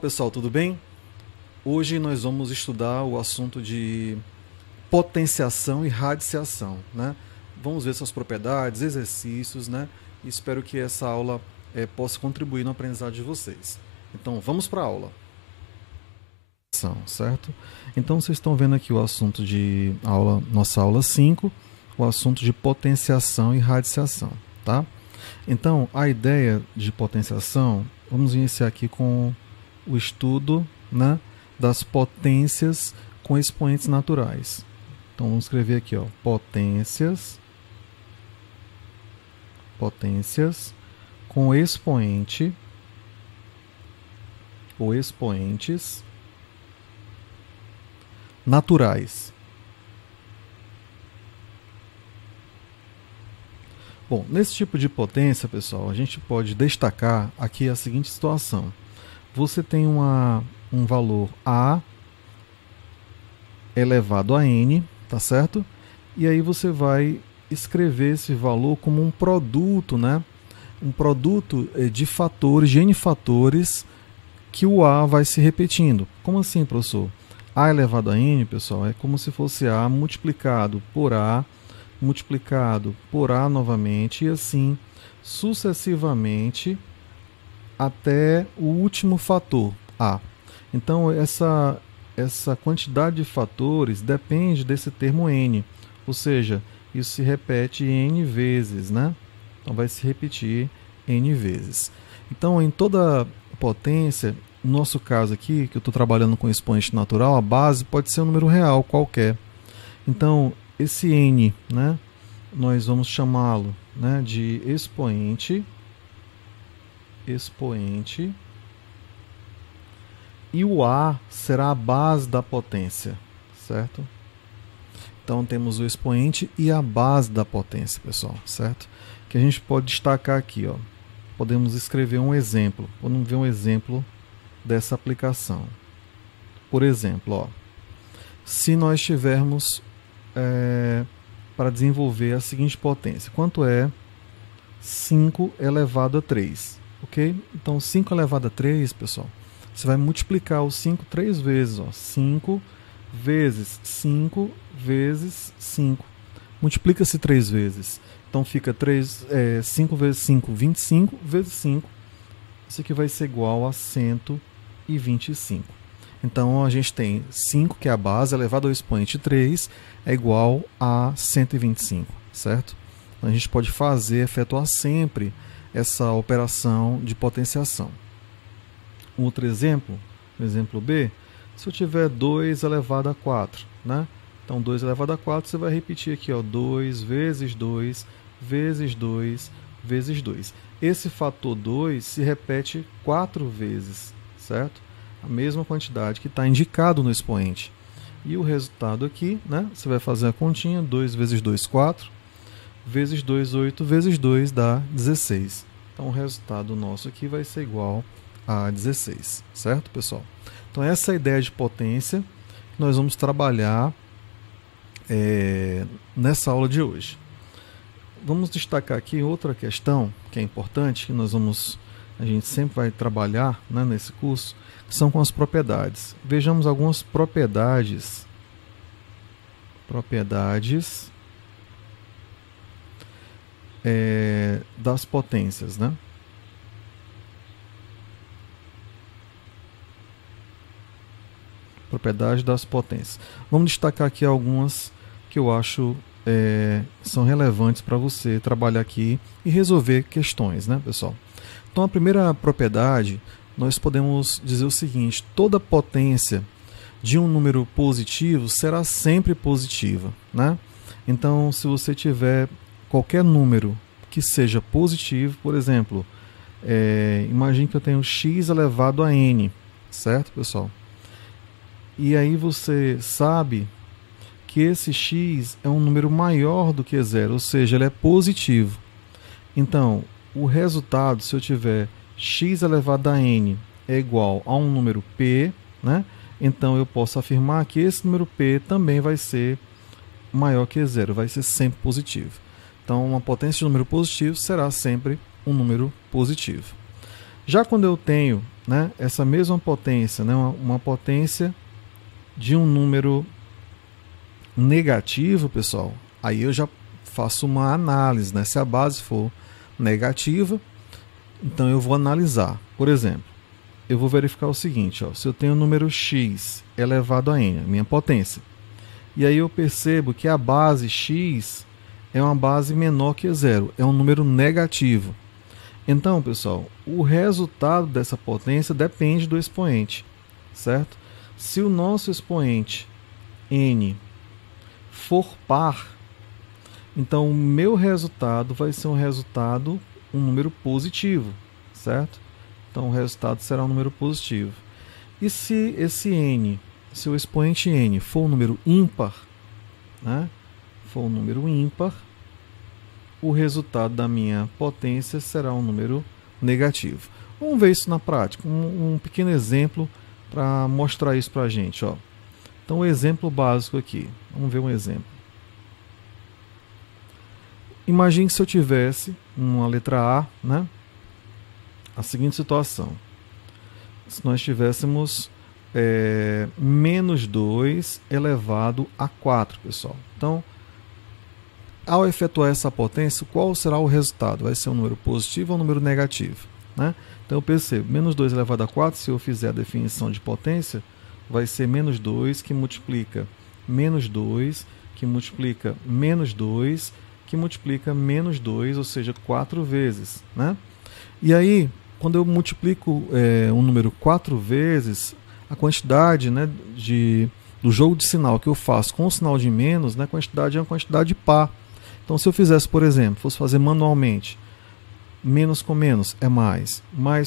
Pessoal, tudo bem? Hoje nós vamos estudar o assunto de potenciação e radiciação, né? Vamos ver suas propriedades, exercícios, né? E espero que essa aula possa contribuir no aprendizado de vocês. Então, vamos para a aula. Certo? Então, vocês estão vendo aqui o assunto de aula, nossa aula 5, o assunto de potenciação e radiciação, tá? Então, a ideia de potenciação, vamos iniciar aqui com o estudo, né, das potências com expoentes naturais. Então vamos escrever aqui, ó, potências com expoente ou expoentes naturais. Bom, nesse tipo de potência, pessoal, a gente pode destacar aqui a seguinte situação. Você tem um valor A elevado a N, tá certo? E aí você vai escrever esse valor como um produto, né? Um produto de fatores, de N fatores, que o A vai se repetindo. Como assim, professor? A elevado a N, pessoal, é como se fosse A multiplicado por A, multiplicado por A novamente, e assim sucessivamente até o último fator, A. Então, essa quantidade de fatores depende desse termo N, ou seja, isso se repete N vezes, né? Então, vai se repetir N vezes. Então, em toda potência, no nosso caso aqui, que eu estou trabalhando com expoente natural, a base pode ser um número real qualquer. Então, esse N, né, nós vamos chamá-lo, né, de expoente, e o A será a base da potência, certo? Então temos o expoente e a base da potência, pessoal, certo? Que a gente pode destacar aqui, ó. Podemos escrever um exemplo. Vamos ver um exemplo dessa aplicação. Por exemplo, ó, se nós tivermos para desenvolver a seguinte potência, quanto é 5 elevado a 3? Ok? Então, 5 elevado a 3, pessoal, você vai multiplicar o 5 3 vezes. Ó. 5 vezes 5 vezes 5. Multiplica-se 3 vezes. Então, fica 5 vezes 5, 25 vezes 5. Isso aqui vai ser igual a 125. Então, a gente tem 5, que é a base, elevado ao expoente 3, é igual a 125, certo? Então, a gente pode efetuar sempre essa operação de potenciação. Um outro exemplo, o exemplo B, se eu tiver 2 elevado a 4, né? Então, 2 elevado a 4, você vai repetir aqui, ó, 2 vezes 2, vezes 2, vezes 2. Esse fator 2 se repete 4 vezes, certo? A mesma quantidade que está indicado no expoente. E o resultado aqui, né? Você vai fazer a continha, 2 vezes 2, 4. Vezes 2, 8, vezes 2 dá 16. Então, o resultado nosso aqui vai ser igual a 16, certo, pessoal? Então, essa é a ideia de potência que nós vamos trabalhar nessa aula de hoje. Vamos destacar aqui outra questão que é importante, que a gente sempre vai trabalhar, né, nesse curso, que são com as propriedades. Vejamos algumas propriedades das potências, né? Propriedade das potências. Vamos destacar aqui algumas que eu acho são relevantes para você trabalhar aqui e resolver questões, né, pessoal? Então, a primeira propriedade, nós podemos dizer o seguinte: toda potência de um número positivo será sempre positiva, né? Então, se você tiver qualquer número que seja positivo, por exemplo, imagine que eu tenho x elevado a n, certo, pessoal? E aí você sabe que esse x é um número maior do que zero, ou seja, ele é positivo. Então, o resultado, se eu tiver x elevado a n é igual a um número p, né? Então eu posso afirmar que esse número p também vai ser maior que zero, vai ser sempre positivo. Então, uma potência de número positivo será sempre um número positivo. Já quando eu tenho, né, essa mesma potência, né, uma potência de um número negativo, pessoal, aí eu já faço uma análise, né? Se a base for negativa, então eu vou analisar. Por exemplo, eu vou verificar o seguinte, ó, se eu tenho o número x elevado a n, a minha potência, e aí eu percebo que a base x é uma base menor que zero, é um número negativo. Então, pessoal, o resultado dessa potência depende do expoente, certo? Se o nosso expoente n for par, então o meu resultado vai ser um número positivo, certo? Então o resultado será um número positivo. E se esse n, se o expoente n for um número ímpar, né? For um número ímpar, o resultado da minha potência será um número negativo. Vamos ver isso na prática, um pequeno exemplo para mostrar isso para a gente, ó. Então, o exemplo básico aqui. Vamos ver um exemplo. Imagine que se eu tivesse, uma letra A, né, a seguinte situação. Se nós tivéssemos menos 2 elevado a 4, pessoal. Então, ao efetuar essa potência, qual será o resultado? Vai ser um número positivo ou um número negativo? Né? Então, eu percebo, menos 2 elevado a 4, se eu fizer a definição de potência, vai ser menos 2 que multiplica menos 2, que multiplica menos 2, que multiplica menos 2, ou seja, 4 vezes. Né? E aí, quando eu multiplico um número 4 vezes, a quantidade, né, do jogo de sinal que eu faço com o sinal de menos, né, a quantidade é uma quantidade par. Então, se eu fizesse, por exemplo, fosse fazer manualmente, menos com menos é mais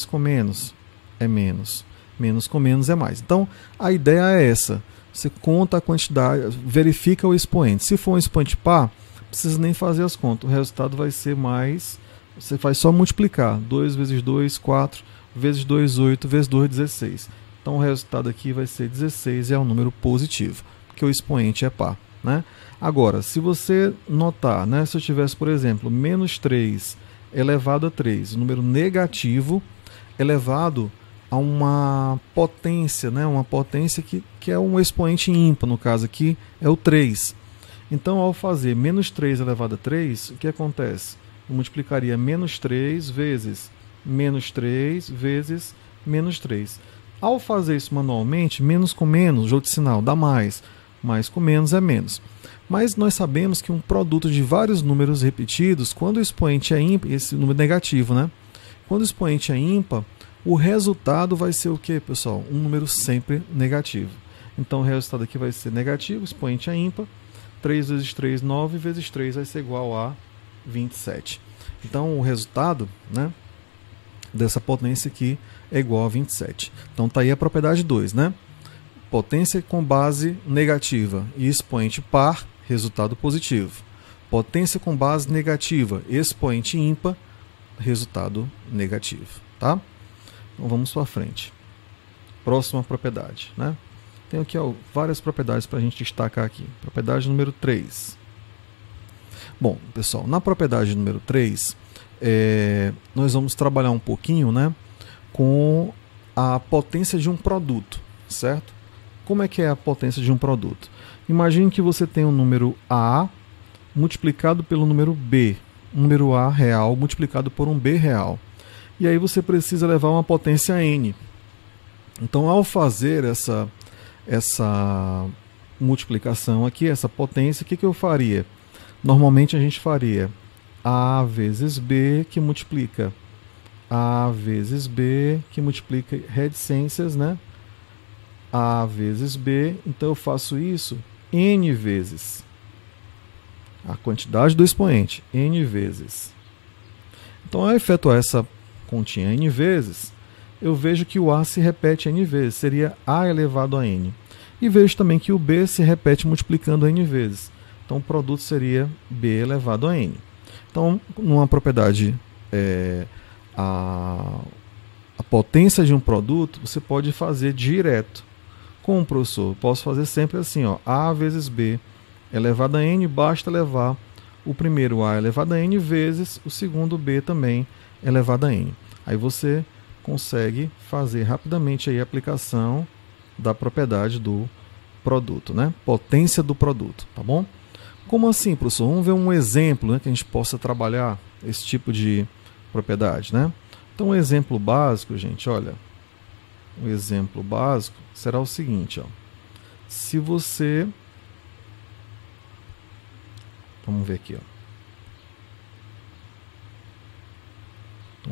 com menos é menos com menos é mais. Então, a ideia é essa. Você conta a quantidade, verifica o expoente. Se for um expoente par, não precisa nem fazer as contas. O resultado vai ser mais... Você faz só multiplicar. 2 vezes 2, 4, vezes 2, 8, vezes 2, 16. Então, o resultado aqui vai ser 16 e é um número positivo, porque o expoente é par. Né? Agora, se você notar, né, se eu tivesse, por exemplo, menos 3 elevado a 3, um número negativo elevado a uma potência, né, uma potência que é um expoente ímpar, no caso aqui é o 3. Então, ao fazer menos 3 elevado a 3, o que acontece? Eu multiplicaria menos 3 vezes menos 3 vezes menos 3. Ao fazer isso manualmente, menos com menos, jogo de sinal, dá mais. Mais com menos é menos. Mas nós sabemos que um produto de vários números repetidos, quando o expoente é ímpar, esse número negativo, né? Quando o expoente é ímpar, o resultado vai ser o quê, pessoal? Um número sempre negativo. Então o resultado aqui vai ser negativo, o expoente é ímpar. 3 vezes 3, 9, vezes 3 vai ser igual a 27. Então o resultado, né, dessa potência aqui é igual a 27. Então está aí a propriedade 2, né? Potência com base negativa e expoente par, resultado positivo. Potência com base negativa, expoente ímpar, resultado negativo. Tá? Então vamos para frente. Próxima propriedade. Né? Tem aqui várias propriedades para a gente destacar aqui. Propriedade número 3. Bom, pessoal, na propriedade número 3, nós vamos trabalhar um pouquinho, né, com a potência de um produto, certo? Como é que é a potência de um produto? Imagine que você tem um número A multiplicado pelo número B, um número A real multiplicado por um B real. E aí você precisa levar uma potência N. Então, ao fazer essa multiplicação aqui, essa potência, o que eu faria? Normalmente a gente faria A vezes B que multiplica A vezes B que multiplica reticências, né? A vezes B, então eu faço isso N vezes a quantidade do expoente, N vezes. Então, ao efetuar essa continha N vezes, eu vejo que o A se repete N vezes, seria A elevado a N. E vejo também que o B se repete multiplicando N vezes. Então, o produto seria B elevado a N. Então, numa propriedade, a potência de um produto, você pode fazer direto. Como, professor? Posso fazer sempre assim, ó, A vezes B elevado a N, basta levar o primeiro A elevado a N vezes o segundo B também elevado a N. Aí você consegue fazer rapidamente aí a aplicação da propriedade do produto, né? Potência do produto, tá bom? Como assim, professor? Vamos ver um exemplo, né, que a gente possa trabalhar esse tipo de propriedade, né? Então, um exemplo básico, gente, olha, o exemplo básico será o seguinte, ó. Se você, vamos ver aqui, ó.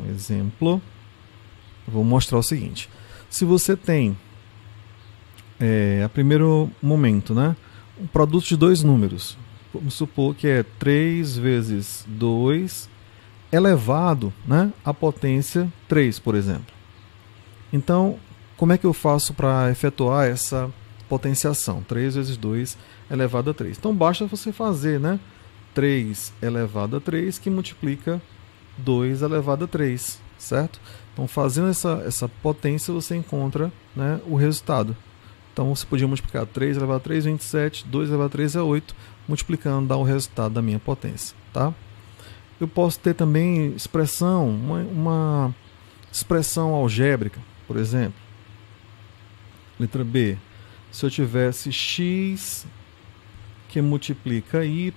Um exemplo, eu vou mostrar o seguinte. Se você tem, a primeiro momento, né, um produto de dois números, vamos supor que é 3 vezes 2 elevado, né, à potência 3, por exemplo. Então, como é que eu faço para efetuar essa potenciação? 3 vezes 2 elevado a 3. Então, basta você fazer, né, 3 elevado a 3, que multiplica 2 elevado a 3, certo? Então, fazendo essa potência, você encontra, né, o resultado. Então, você podia multiplicar 3 elevado a 3, 27, 2 elevado a 3 é 8, multiplicando dá o resultado da minha potência, tá? Eu posso ter também expressão, uma expressão algébrica, por exemplo. Letra B. Se eu tivesse x que multiplica y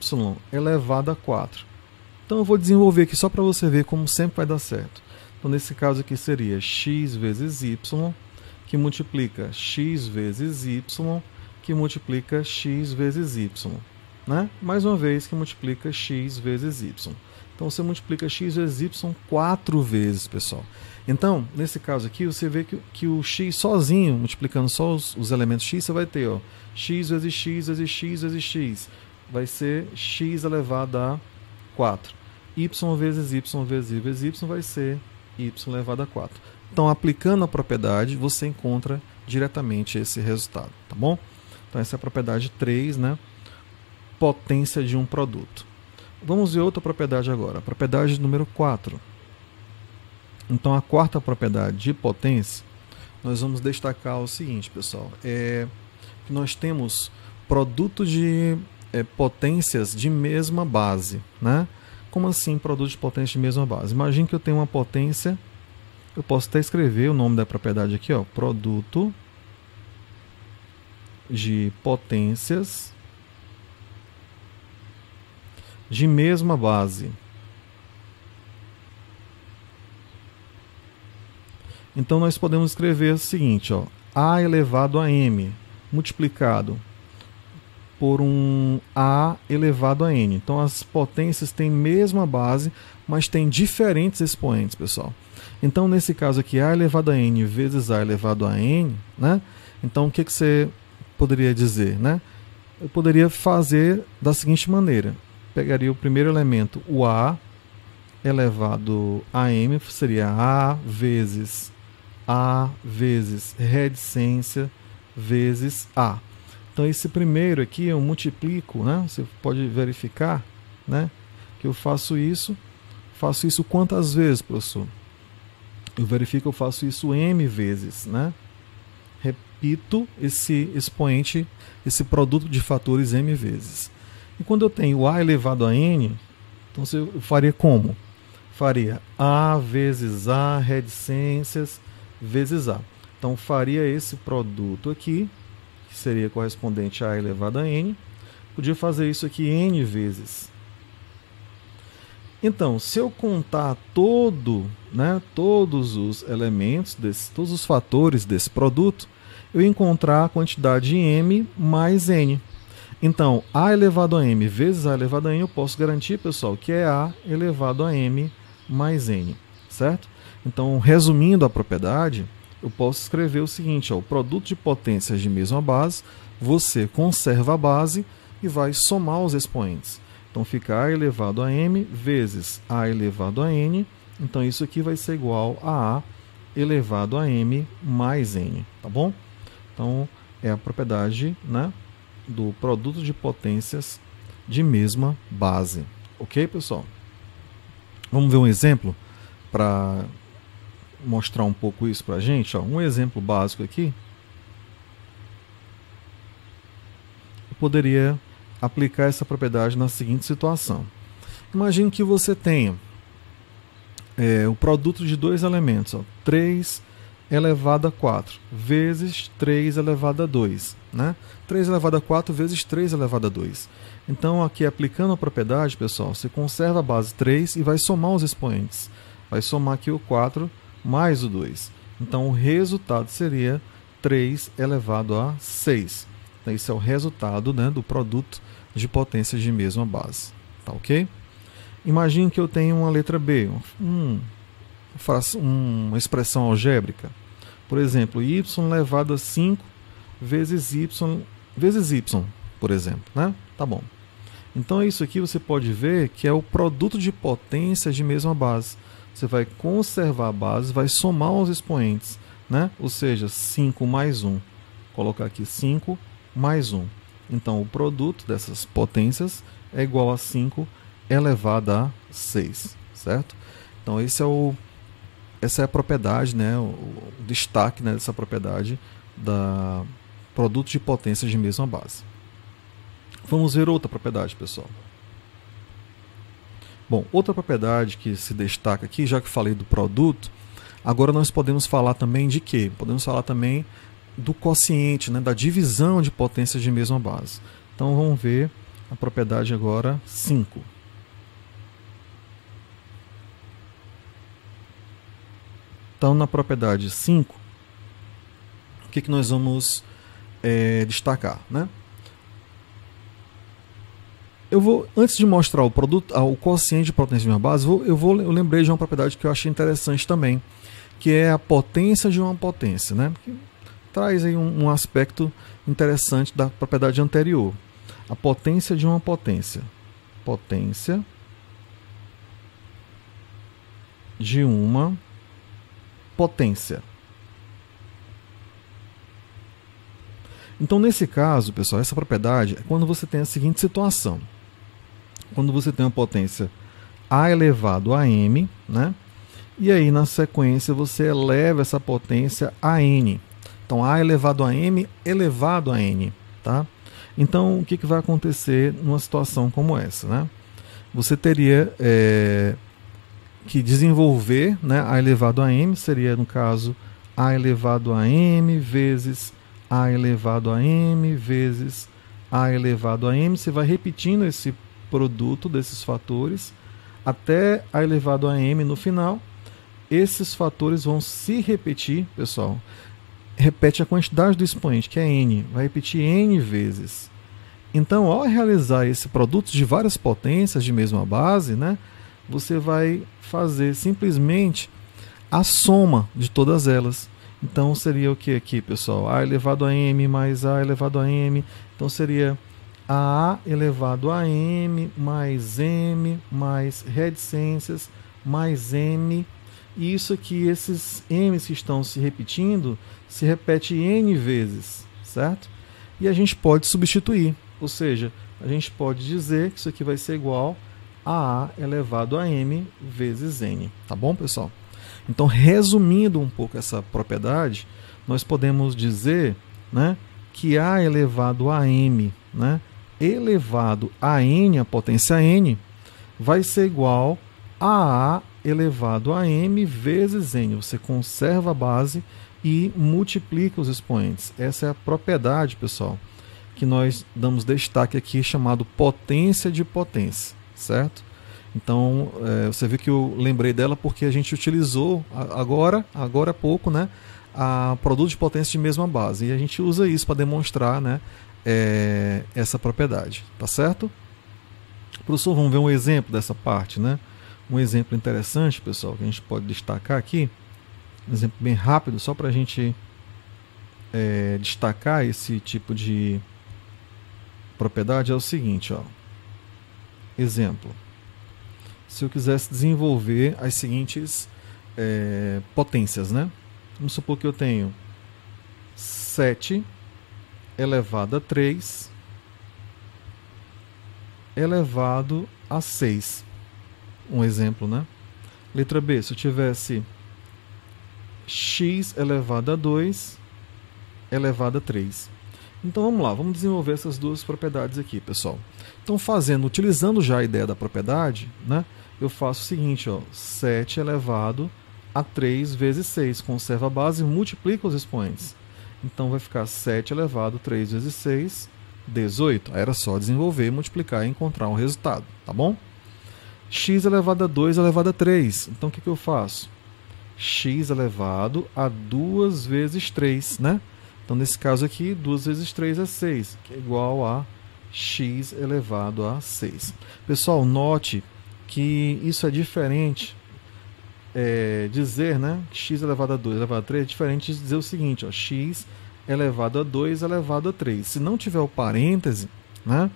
elevado a 4. Então eu vou desenvolver aqui só para você ver como sempre vai dar certo. Então nesse caso aqui seria x vezes y que multiplica x vezes y que multiplica x vezes y. Né? Mais uma vez que multiplica x vezes y. Então você multiplica x vezes y 4 vezes, pessoal. Então, nesse caso aqui, você vê que o x sozinho, multiplicando só os elementos x, você vai ter, ó, x vezes x vezes x vezes x. Vai ser x elevado a 4. Y vezes y vezes y vezes y vai ser y elevado a 4. Então, aplicando a propriedade, você encontra diretamente esse resultado, tá bom? Então, essa é a propriedade 3, né? Potência de um produto. Vamos ver outra propriedade agora, a propriedade número 4. Então, a quarta propriedade de potência, nós vamos destacar o seguinte, pessoal, que nós temos produto de potências de mesma base, né? Como assim produto de potência de mesma base? Imagine que eu tenho uma potência, eu posso até escrever o nome da propriedade aqui, ó, produto de potências de mesma base. Então, nós podemos escrever o seguinte, ó, A elevado a M multiplicado por um A elevado a N. Então, as potências têm mesma base, mas têm diferentes expoentes, pessoal. Então, nesse caso aqui, A elevado a N vezes A elevado a N, né? Então, o que você poderia dizer, né? Eu poderia fazer da seguinte maneira. Pegaria o primeiro elemento, o A elevado a M, seria A vezes reticência vezes A. Então, esse primeiro aqui eu multiplico, né? Você pode verificar, né? Que eu faço isso quantas vezes, professor? Eu verifico que eu faço isso M vezes, né? Repito esse expoente, esse produto de fatores M vezes. E quando eu tenho A elevado a N, então eu faria como? Faria A vezes A, reticências, vezes A. Então, faria esse produto aqui, que seria correspondente a A elevado a N. Podia fazer isso aqui N vezes. Então, se eu contar todos os elementos, todos os fatores desse produto, eu ia encontrar a quantidade de M mais N. Então, A elevado a M vezes A elevado a N, eu posso garantir, pessoal, que é A elevado a M mais N, certo? Então, resumindo a propriedade, eu posso escrever o seguinte, ó, o produto de potências de mesma base, você conserva a base e vai somar os expoentes. Então, fica A elevado a M vezes A elevado a N. Então, isso aqui vai ser igual a A elevado a M mais N, tá bom? Então, é a propriedade, né, do produto de potências de mesma base. Ok, pessoal? Vamos ver um exemplo para mostrar um pouco isso para a gente. Ó, um exemplo básico aqui. Eu poderia aplicar essa propriedade na seguinte situação. Imagine que você tenha o produto de dois elementos, ó, 3 elevado a 4 vezes 3 elevado a 2, né? 3 elevado a 4 vezes 3 elevado a 2. Então, aqui aplicando a propriedade, pessoal, você conserva a base 3 e vai somar os expoentes. Vai somar aqui o 4 mais o 2. Então, o resultado seria 3 elevado a 6. Então, esse é o resultado, né, do produto de potências de mesma base. Tá ok? Imagine que eu tenho uma letra B, uma expressão algébrica. Por exemplo, y elevado a 5 vezes y, por exemplo, né? Tá bom. Então, isso aqui você pode ver que é o produto de potências de mesma base. Você vai conservar a base, vai somar os expoentes, né? Ou seja, 5 mais 1. Vou colocar aqui 5 mais 1. Então, o produto dessas potências é igual a 5 elevado a 6, certo? Então, essa é a propriedade, né? O destaque, né, dessa propriedade da produto de potências de mesma base. Vamos ver outra propriedade, pessoal. Bom, outra propriedade que se destaca aqui, já que falei do produto, agora nós podemos falar também de quê? Podemos falar também do quociente, né, da divisão de potências de mesma base. Então vamos ver a propriedade agora 5. Então, na propriedade 5, o que nós vamos destacar, né? Antes de mostrar o produto, o quociente de potência de uma base, eu lembrei de uma propriedade que eu achei interessante também, que é a potência de uma potência, né? Que traz aí um aspecto interessante da propriedade anterior. A potência de uma potência. Potência de uma potência. Então, nesse caso, pessoal, essa propriedade é quando você tem a seguinte situação. Quando você tem uma potência a elevado a m, né? E aí, na sequência, você eleva essa potência a n. Então, a elevado a m elevado a n, tá? Então, o que vai acontecer numa situação como essa, né? Você teria que desenvolver, né, a elevado a m, seria, no caso, a elevado a m vezes a elevado a m vezes a elevado a m. Você vai repetindo esse produto desses fatores até a elevado a m no final. Esses fatores vão se repetir, pessoal. Repete a quantidade do expoente, que é n. Vai repetir n vezes. Então, ao realizar esse produto de várias potências de mesma base, né, você vai fazer simplesmente a soma de todas elas. Então, seria o que aqui, pessoal? A elevado a m mais a elevado a m. Então, seria a elevado a m mais m mais reticências mais m. E isso aqui, esses m's que estão se repetindo, se repete n vezes, certo? E a gente pode substituir. Ou seja, a gente pode dizer que isso aqui vai ser igual a elevado a m vezes n. Tá bom, pessoal? Então, resumindo um pouco essa propriedade, nós podemos dizer, né, que a elevado a m, né, elevado a n, a potência n, vai ser igual a elevado a m vezes n. Você conserva a base e multiplica os expoentes. Essa é a propriedade, pessoal, que nós damos destaque aqui, chamado potência de potência, certo? Então, você viu que eu lembrei dela porque a gente utilizou agora há pouco, né, a produto de potência de mesma base. E a gente usa isso para demonstrar, né, essa propriedade. Tá certo? Professor, vamos ver um exemplo dessa parte, né? Um exemplo interessante, pessoal, que a gente pode destacar aqui. Um exemplo bem rápido, só para a gente destacar esse tipo de propriedade, é o seguinte, ó. Exemplo. Se eu quisesse desenvolver as seguintes potências, né? Vamos supor que eu tenho 7 elevado a 3 elevado a 6. Um exemplo, né? Letra B, se eu tivesse x elevado a 2 elevado a 3. Então vamos lá, vamos desenvolver essas duas propriedades aqui, pessoal. Então, utilizando já a ideia da propriedade, né, eu faço o seguinte, ó, 7 elevado a 3 vezes 6. Conserva a base e multiplica os expoentes. Então vai ficar 7 elevado a 3 vezes 6, 18. Aí era só desenvolver, multiplicar e encontrar um resultado, tá bom? X elevado a 2 elevado a 3. Então o que eu faço? X elevado a 2 vezes 3, né? Então nesse caso aqui, 2 vezes 3 é 6, que é igual a x elevado a 6. Pessoal, note que isso é diferente, dizer, né, x elevado a 2 elevado a 3 é diferente de dizer o seguinte, ó, x elevado a 2 elevado a 3. Se não tiver o parêntese, né,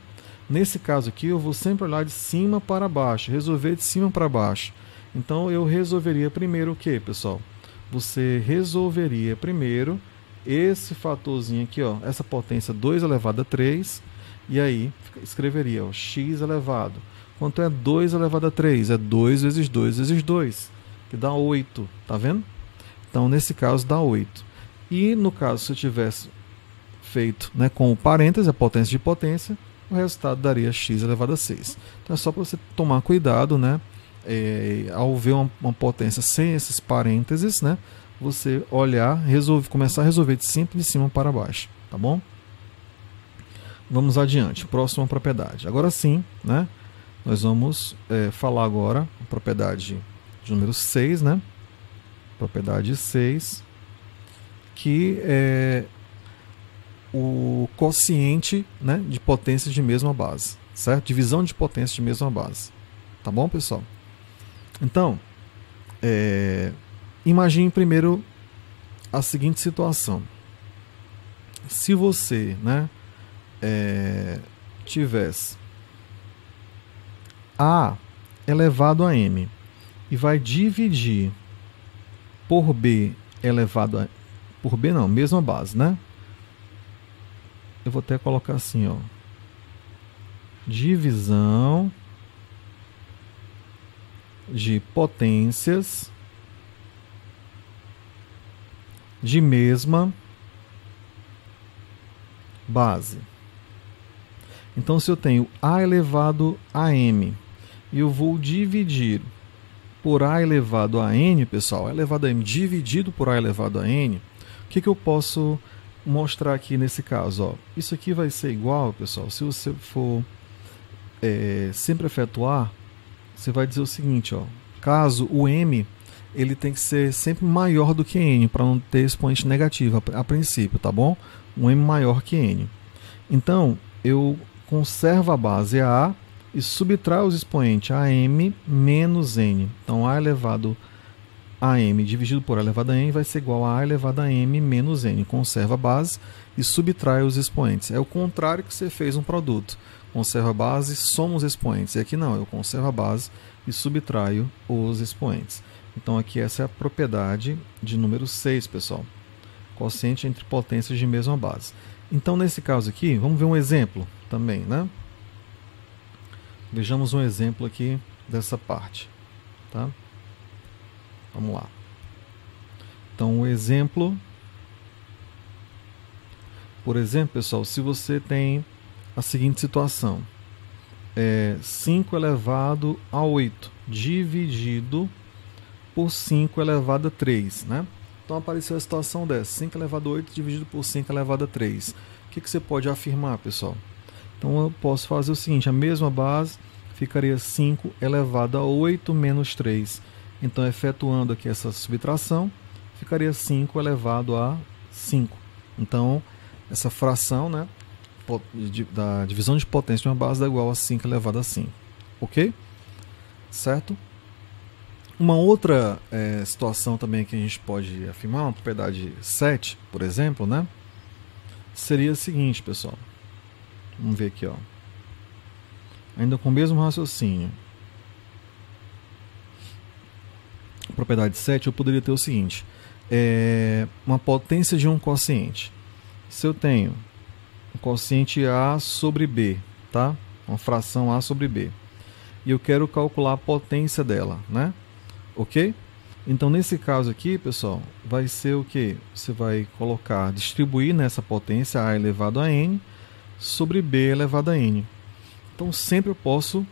nesse caso aqui eu vou sempre olhar de cima para baixo, resolver de cima para baixo. Então eu resolveria primeiro o que, pessoal? Você resolveria primeiro esse fatorzinho aqui, ó, essa potência 2 elevado a 3, e aí escreveria, ó, x elevado. Quanto é 2 elevado a 3? É 2 vezes 2 vezes 2, que dá 8, tá vendo? Então, nesse caso, dá 8. E, no caso, se eu tivesse feito, né, com o parêntese, a potência de potência, o resultado daria x elevado a 6. Então, é só para você tomar cuidado, né, ao ver uma potência sem esses parênteses, né, você olhar, começar a resolver de cima para baixo, tá bom? Vamos adiante, próxima propriedade. Agora sim, né, nós vamos falar agora a propriedade de número 6, né? Propriedade 6, que é o quociente, né, de potências de mesma base, certo? Divisão de potências de mesma base. Tá bom, pessoal? Então, imagine primeiro a seguinte situação. Se você, né, tivesse A elevado a M e vai dividir por B elevado a... Por B não, mesma base, né? Eu vou até colocar assim, ó. Divisão de potências de mesma base. Então, se eu tenho A elevado a M e eu vou dividir por A elevado a N, pessoal, A elevado a M dividido por A elevado a N, o que eu posso mostrar aqui nesse caso? Ó, isso aqui vai ser igual, pessoal, se você for sempre efetuar, você vai dizer o seguinte, ó, caso o M ele tem que ser sempre maior do que N, para não ter expoente negativo a princípio, tá bom? Um M maior que N. Então, eu conservo a base A e subtrai os expoentes AM menos N. Então, A elevado a M dividido por A elevado a N vai ser igual a A elevado a M menos N. Conserva a base e subtrai os expoentes. É o contrário que você fez um produto. Conserva a base, soma os expoentes. E aqui não, eu conservo a base e subtraio os expoentes. Então, aqui essa é a propriedade de número 6, pessoal. Quociente entre potências de mesma base. Então, nesse caso aqui, vamos ver um exemplo também, né? Vejamos um exemplo aqui dessa parte, tá? Vamos lá. Então, o exemplo... Por exemplo, pessoal, se você tem a seguinte situação. 5 elevado a 8 dividido por 5 elevado a 3, né? Então apareceu a situação dessa, 5 elevado a 8 dividido por 5 elevado a 3. O que você pode afirmar, pessoal? Então eu posso fazer o seguinte, a mesma base ficaria 5 elevado a 8 menos 3. Então, efetuando aqui essa subtração, ficaria 5 elevado a 5. Então, essa fração, né, da divisão de potência de uma base dá igual a 5 elevado a 5. Ok? Certo? Uma outra situação também que a gente pode afirmar, uma propriedade 7, por exemplo, né, seria a seguinte, pessoal. Vamos ver aqui, ó. Ainda com o mesmo raciocínio. A propriedade 7, eu poderia ter o seguinte. Uma potência de um quociente. Se eu tenho um quociente A sobre B, tá? Uma fração A sobre B. E eu quero calcular a potência dela, né? Ok? Então, nesse caso aqui, pessoal, vai ser o que? Você vai colocar, distribuir nessa potência A elevado a N sobre B elevado a N. Então, sempre eu posso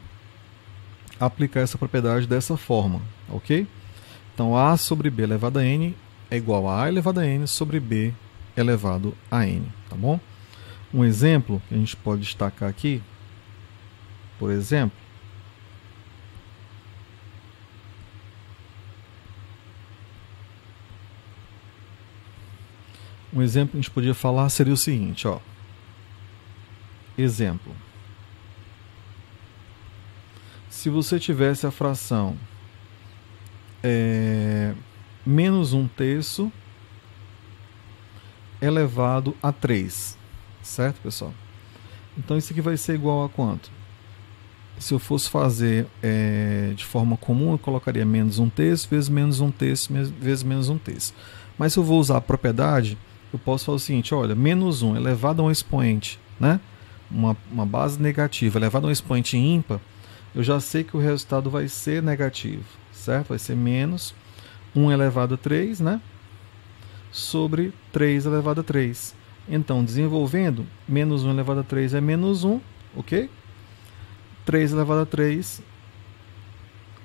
aplicar essa propriedade dessa forma, ok? Então, A sobre B elevado a N é igual a A elevado a N sobre B elevado a N, tá bom? Um exemplo que a gente pode destacar aqui, por exemplo, um exemplo que a gente podia falar seria o seguinte, ó. Exemplo. Se você tivesse a fração menos 1/3 elevado a 3, certo, pessoal? Então isso aqui vai ser igual a quanto? Se eu fosse fazer de forma comum, eu colocaria menos 1/3 vezes menos 1/3 vezes menos 1/3. Mas se eu vou usar a propriedade, eu posso fazer o seguinte, olha, menos 1 elevado a um expoente, né? Uma base negativa elevado a um expoente ímpar, eu já sei que o resultado vai ser negativo, certo? Vai ser menos 1 elevado a 3, né? Sobre 3 elevado a 3. Então, desenvolvendo, menos 1 elevado a 3 é menos 1, ok? 3 elevado a 3,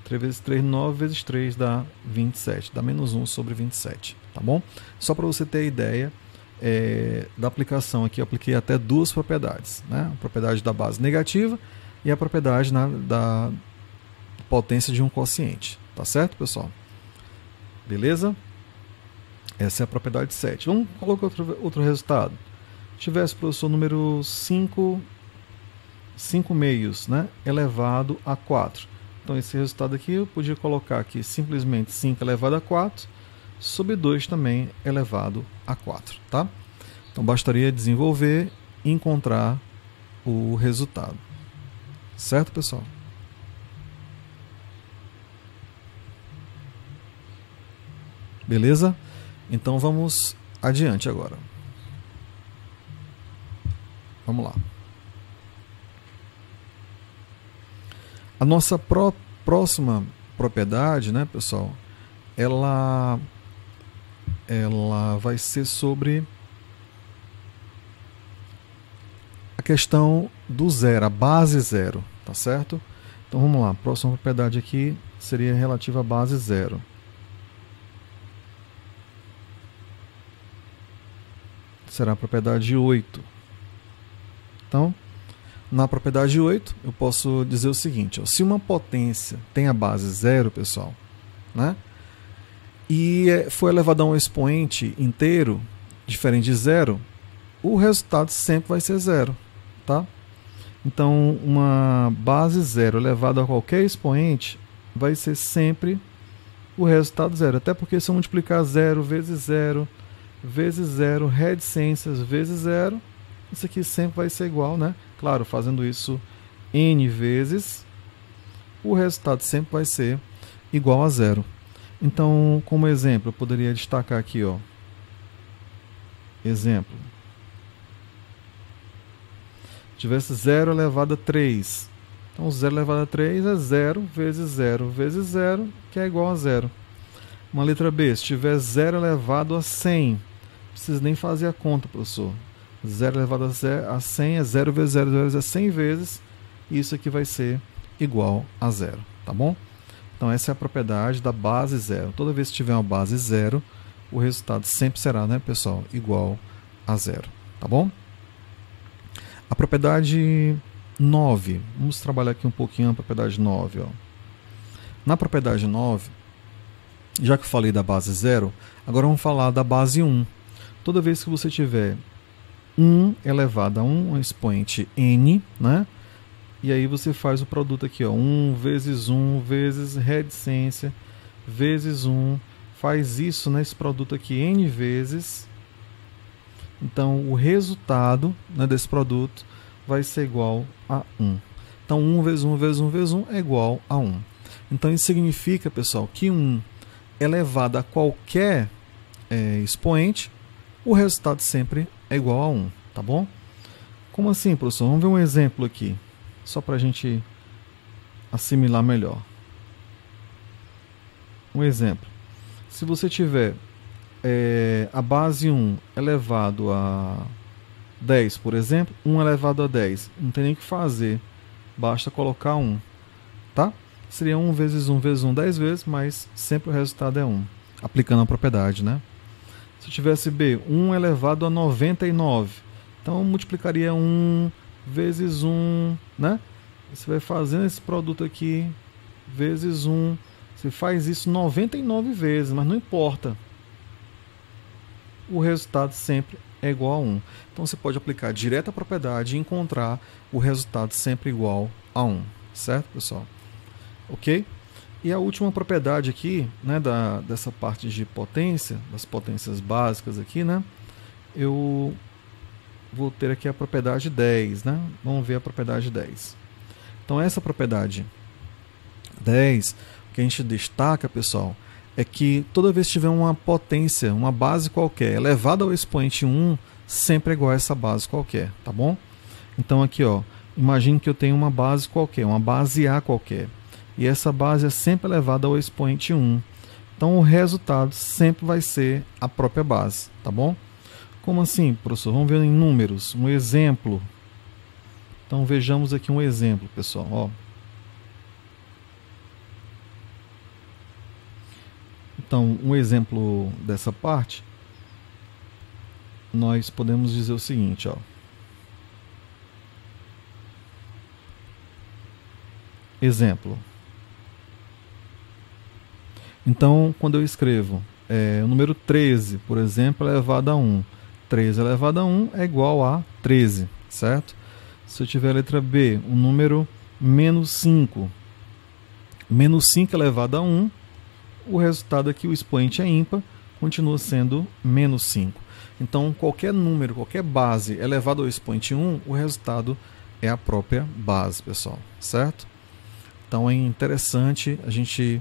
3 vezes 3, 9 vezes 3 dá 27, dá menos 1 sobre 27, tá bom? Só para você ter ideia da aplicação aqui, eu apliquei até duas propriedades, né? A propriedade da base negativa e a propriedade da potência de um quociente, tá certo, pessoal? Beleza? Essa é a propriedade 7. Vamos colocar outro resultado. Tivesse, professor, número 5 meios, né, elevado a 4. Então, esse resultado aqui eu podia colocar aqui simplesmente 5 elevado a 4 sobre 2 também elevado a 4. Tá? Então, bastaria desenvolver e encontrar o resultado. Certo, pessoal? Beleza? Então, vamos adiante agora. Vamos lá. A nossa próxima propriedade, né, pessoal, ela vai ser sobre a questão do zero, a base zero, tá certo? Então vamos lá, a próxima propriedade aqui seria relativa à base zero. Será a propriedade 8. Então, na propriedade 8, eu posso dizer o seguinte, ó, se uma potência tem a base zero, pessoal, né, e foi elevado a um expoente inteiro, diferente de zero, o resultado sempre vai ser zero. Tá? Então, uma base zero elevada a qualquer expoente vai ser sempre o resultado zero. Até porque se eu multiplicar zero vezes zero, reticências vezes zero, isso aqui sempre vai ser igual, né? Claro, fazendo isso n vezes, o resultado sempre vai ser igual a zero. Então, como exemplo, eu poderia destacar aqui, ó, exemplo. Tivesse 0 elevado a 3. Então, 0 elevado a 3 é 0 vezes 0, que é igual a 0. Uma letra B, se tiver 0 elevado a 100, não precisa nem fazer a conta, professor. 0 elevado a 100 é 0 vezes 0 vezes é 100 vezes, e isso aqui vai ser igual a 0, tá bom? Então, essa é a propriedade da base zero. Toda vez que tiver uma base zero, o resultado sempre será, né, pessoal, igual a 0, tá bom? A propriedade 9, vamos trabalhar aqui um pouquinho a propriedade 9. Ó. Na propriedade 9, já que eu falei da base 0, agora vamos falar da base 1. Toda vez que você tiver 1 elevado a um expoente n, né? E aí você faz o produto aqui, ó, 1 vezes reticência vezes 1, faz isso nesse produto aqui n vezes. Então, o resultado, né, desse produto vai ser igual a 1. Então, 1 vezes 1 vezes 1 vezes 1 é igual a 1. Então, isso significa, pessoal, que 1 elevado a qualquer expoente, o resultado sempre é igual a 1. Tá bom? Como assim, professor? Vamos ver um exemplo aqui, só para a gente assimilar melhor. Um exemplo. Se você tiver a base 1 elevado a 10, por exemplo, 1 elevado a 10, não tem nem o que fazer, basta colocar 1, tá? seria 1 vezes 1 vezes 1 10 vezes, mas sempre o resultado é 1, aplicando a propriedade, né? Se eu tivesse B, 1 elevado a 99, então eu multiplicaria 1 vezes 1, né? Você vai fazendo esse produto aqui, vezes 1, você faz isso 99 vezes, mas não importa. O resultado sempre é igual a 1. Então você pode aplicar direto a propriedade e encontrar o resultado sempre igual a 1. Certo, pessoal? Ok? E a última propriedade aqui, né, dessa parte de potência, das potências básicas aqui, né? Eu vou ter aqui a propriedade 10, né? Vamos ver a propriedade 10. Então essa propriedade 10, o que a gente destaca, pessoal, é que toda vez que tiver uma potência, uma base qualquer, elevada ao expoente 1, sempre é igual a essa base qualquer, tá bom? Então aqui, ó, imagine que eu tenho uma base qualquer, uma base A qualquer, e essa base é sempre elevada ao expoente 1. Então o resultado sempre vai ser a própria base, tá bom? Como assim, professor? Vamos ver em números, um exemplo. Então vejamos aqui um exemplo, pessoal, ó. Então, um exemplo dessa parte, nós podemos dizer o seguinte, ó. Exemplo. Então, quando eu escrevo o número 13, por exemplo, elevado a 1. 13 elevado a 1 é igual a 13, certo? Se eu tiver a letra B, o número menos 5. Menos 5 elevado a 1, o resultado aqui, o expoente é ímpar, continua sendo menos 5. Então, qualquer número, qualquer base elevado ao expoente 1, o resultado é a própria base, pessoal, certo? Então, é interessante a gente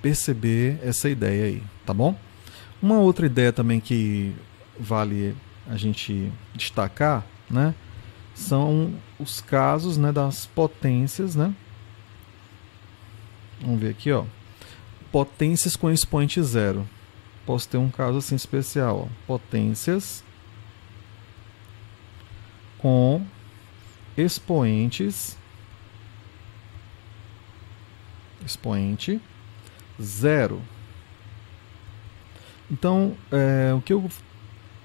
perceber essa ideia aí, tá bom? Uma outra ideia também que vale a gente destacar, né, são os casos, né, das potências, né? Vamos ver aqui, ó. Potências com expoente zero. Posso ter um caso assim especial, ó. Potências com expoente zero. Então, o que eu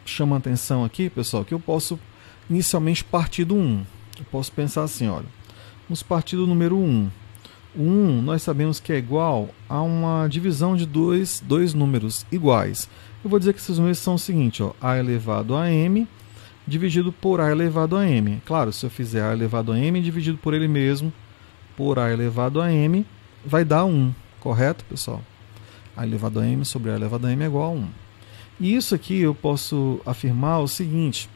chamo a atenção aqui, pessoal, que eu posso inicialmente partir do 1. Eu posso pensar assim, olha, vamos partir do número 1. O 1 nós sabemos que é igual a uma divisão de dois números iguais. Eu vou dizer que esses números são o seguinte, ó, a elevado a m dividido por a elevado a m. Claro, se eu fizer a elevado a m dividido por ele mesmo, por a elevado a m, vai dar 1, correto, pessoal? A elevado a m sobre a elevado a m é igual a 1. E isso aqui eu posso afirmar o seguinte,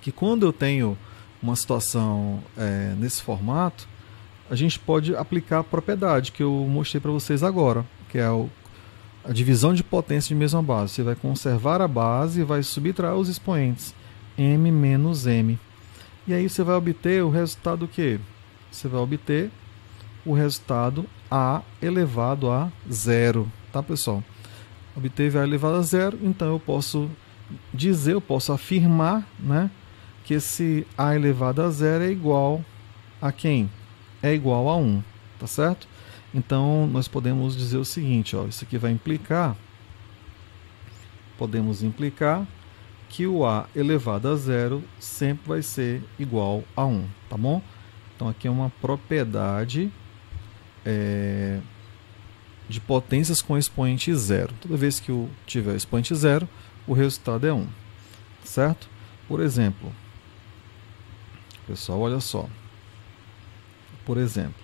que quando eu tenho uma situação nesse formato, a gente pode aplicar a propriedade que eu mostrei para vocês agora, que é a divisão de potência de mesma base. Você vai conservar a base e vai subtrair os expoentes, m menos m. E aí você vai obter o resultado o quê? Você vai obter o resultado a elevado a zero, tá, pessoal? Obteve a elevado a zero, então eu posso dizer, eu posso afirmar, né, que esse a elevado a zero é igual a quem? É igual a 1, tá certo? Então, nós podemos dizer o seguinte, ó, isso aqui vai implicar, podemos implicar que o a elevado a zero sempre vai ser igual a 1, tá bom? Então, aqui é uma propriedade de potências com expoente zero. Toda vez que eu tiver expoente zero, o resultado é 1, certo? Por exemplo, pessoal, olha só. Por exemplo,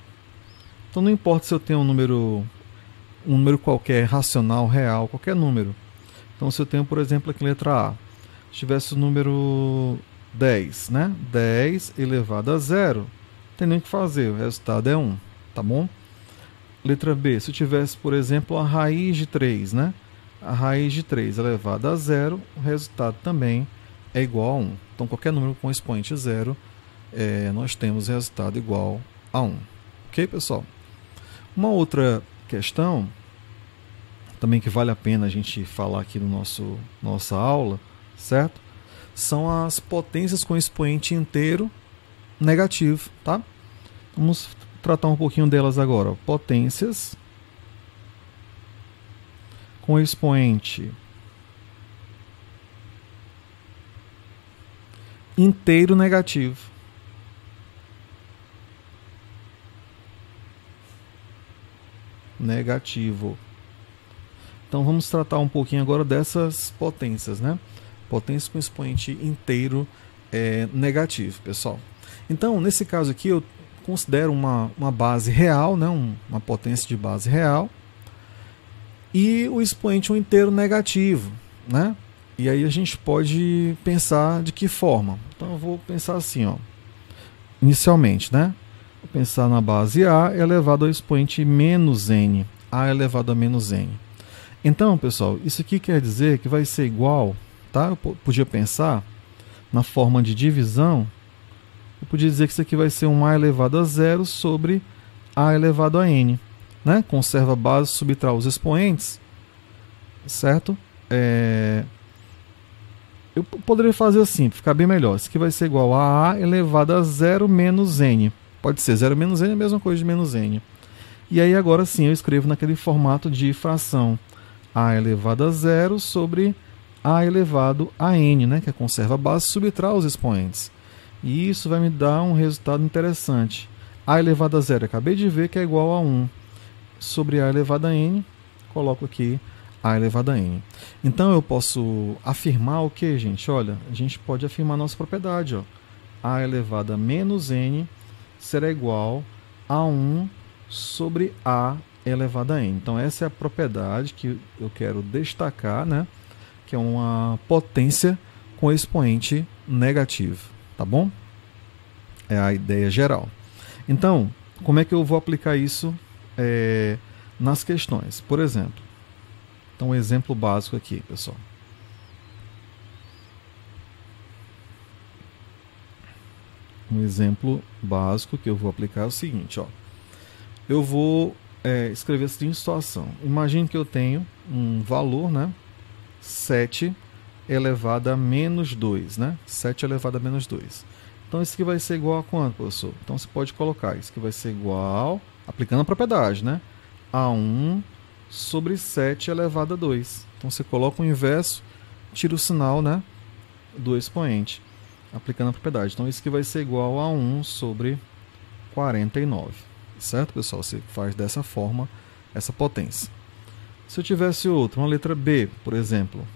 então não importa se eu tenho um número qualquer, racional, real, qualquer número. Então se eu tenho, por exemplo, aqui letra A, se tivesse o número 10, né? 10 elevado a zero, não tem nem o que fazer, o resultado é 1, tá bom? Letra B, se eu tivesse, por exemplo, a raiz de 3, né? A raiz de 3 elevado a zero, o resultado também é igual a 1. Então qualquer número com expoente zero, nós temos resultado igual a 1. Ok, pessoal? Uma outra questão, também que vale a pena a gente falar aqui no nossa aula, certo? São as potências com expoente inteiro negativo, tá? Vamos tratar um pouquinho delas agora. Ó. Potências com expoente inteiro negativo. Negativo. Então vamos tratar um pouquinho agora dessas potências, né? Potência com expoente inteiro negativo, pessoal. Então, nesse caso aqui, eu considero uma base real, né? Uma potência de base real, e o expoente um inteiro negativo, né? E aí a gente pode pensar de que forma? Então eu vou pensar assim, ó. Inicialmente, né? Vou pensar na base A elevado ao expoente menos n, A elevado a menos n. Então, pessoal, isso aqui quer dizer que vai ser igual, tá? Eu podia pensar na forma de divisão, eu podia dizer que isso aqui vai ser um A elevado a zero sobre A elevado a n, né? Conserva a base, subtrai os expoentes, certo? Eu poderia fazer assim, para ficar bem melhor. Isso aqui vai ser igual a A elevado a zero menos n. Pode ser 0 menos n é a mesma coisa de menos n. E aí agora sim eu escrevo naquele formato de fração. A elevado a zero sobre A elevado a n, né? Que conserva a base, subtrai os expoentes. E isso vai me dar um resultado interessante. A elevado a zero, acabei de ver que é igual a 1 sobre A elevado a n. Coloco aqui A elevado a n. Então eu posso afirmar o que, gente? Olha, a gente pode afirmar a nossa propriedade. Ó. A elevado a menos n será igual a 1 sobre A elevado a n. Então essa é a propriedade que eu quero destacar, né? Que é uma potência com expoente negativo. Tá bom? É a ideia geral. Então, como é que eu vou aplicar isso nas questões? Por exemplo, então um exemplo básico aqui, pessoal. Um exemplo básico que eu vou aplicar é o seguinte, ó. Eu vou escrever a seguinte situação. Imagine que eu tenho um valor, né? 7 elevado a menos 2, né? 7 elevado a menos 2. Então isso aqui vai ser igual a quanto, professor? Então você pode colocar isso aqui vai ser igual, aplicando a propriedade, né? A 1 sobre 7 elevado a 2. Então você coloca o inverso, tira o sinal, né, do expoente, aplicando a propriedade. Então isso aqui vai ser igual a 1 sobre 49. Certo, pessoal? Você faz dessa forma essa potência. Se eu tivesse outro, uma letra B, por exemplo,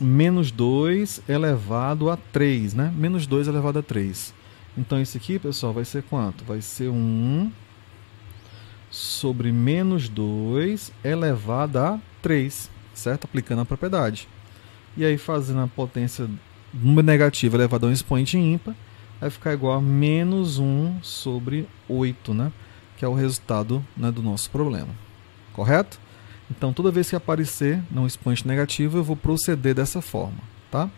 menos 2 elevado a 3, né? Menos 2 elevado a 3. Então, isso aqui, pessoal, vai ser quanto? Vai ser 1 sobre menos 2 elevado a 3, certo? Aplicando a propriedade. E aí, fazendo a potência número negativo elevado a um expoente ímpar, vai ficar igual a menos 1 sobre 8, né? Que é o resultado, né, do nosso problema. Correto? Então, toda vez que aparecer um expoente negativo, eu vou proceder dessa forma, tá?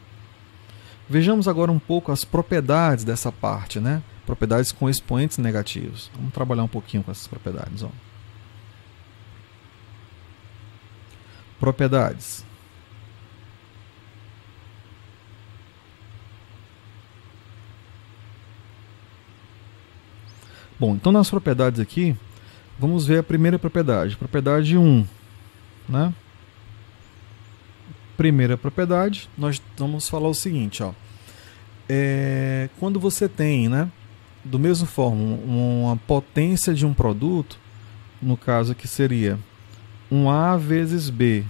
Vejamos agora um pouco as propriedades dessa parte, né? Propriedades com expoentes negativos. Vamos trabalhar um pouquinho com essas propriedades. Ó. Propriedades. Bom, então nas propriedades aqui, vamos ver a primeira propriedade. Propriedade 1. Né? Primeira propriedade, nós vamos falar o seguinte, ó. Quando você tem, né, do mesmo forma, uma potência de um produto, no caso aqui seria 1A vezes B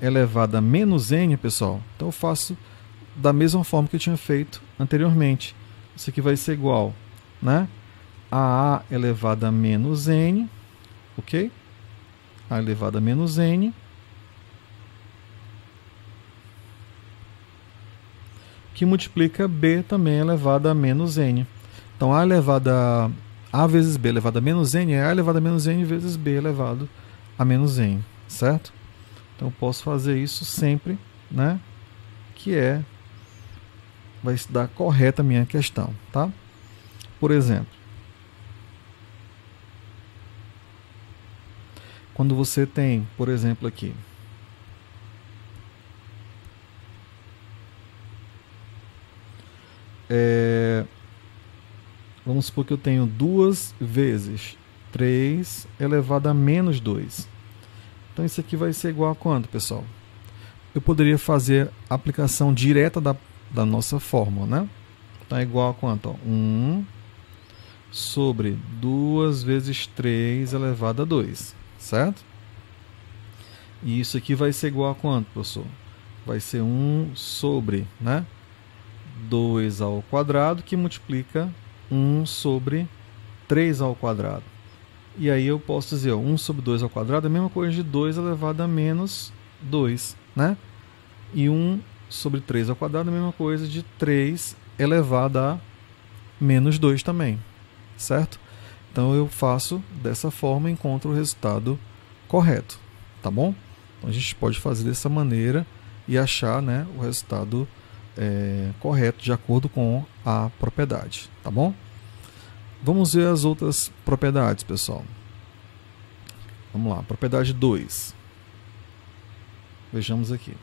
elevado a menos N, pessoal, então eu faço da mesma forma que eu tinha feito anteriormente. Isso aqui vai ser igual, né, a A elevado a menos N, ok? A elevado a menos N, que multiplica B também elevado a menos N. Então, A elevado a vezes B elevado a menos N é A elevado a menos N vezes B elevado a menos N, certo? Então, eu posso fazer isso sempre, né? Que vai dar correta a minha questão, tá? Por exemplo, quando você tem, por exemplo, aqui, Vamos supor que eu tenho 2 vezes 3 elevado a menos 2. Então isso aqui vai ser igual a quanto, pessoal? Eu poderia fazer a aplicação direta da nossa fórmula, né? Então é igual a quanto? Ó? 1 sobre 2 vezes 3 elevado a 2, certo? E isso aqui vai ser igual a quanto, professor? Vai ser 1 sobre, né, 2 ao quadrado, que multiplica 1 sobre 3 ao quadrado. E aí eu posso dizer, ó, 1 sobre 2 ao quadrado é a mesma coisa de 2 elevado a menos 2, né? E 1 sobre 3 ao quadrado é a mesma coisa de 3 elevado a menos 2 também, certo? Então eu faço dessa forma e encontro o resultado correto, tá bom? Então a gente pode fazer dessa maneira e achar, né, o resultado correto de acordo com a propriedade, tá bom? Vamos ver as outras propriedades, pessoal. Vamos lá, propriedade 2. Vejamos aqui.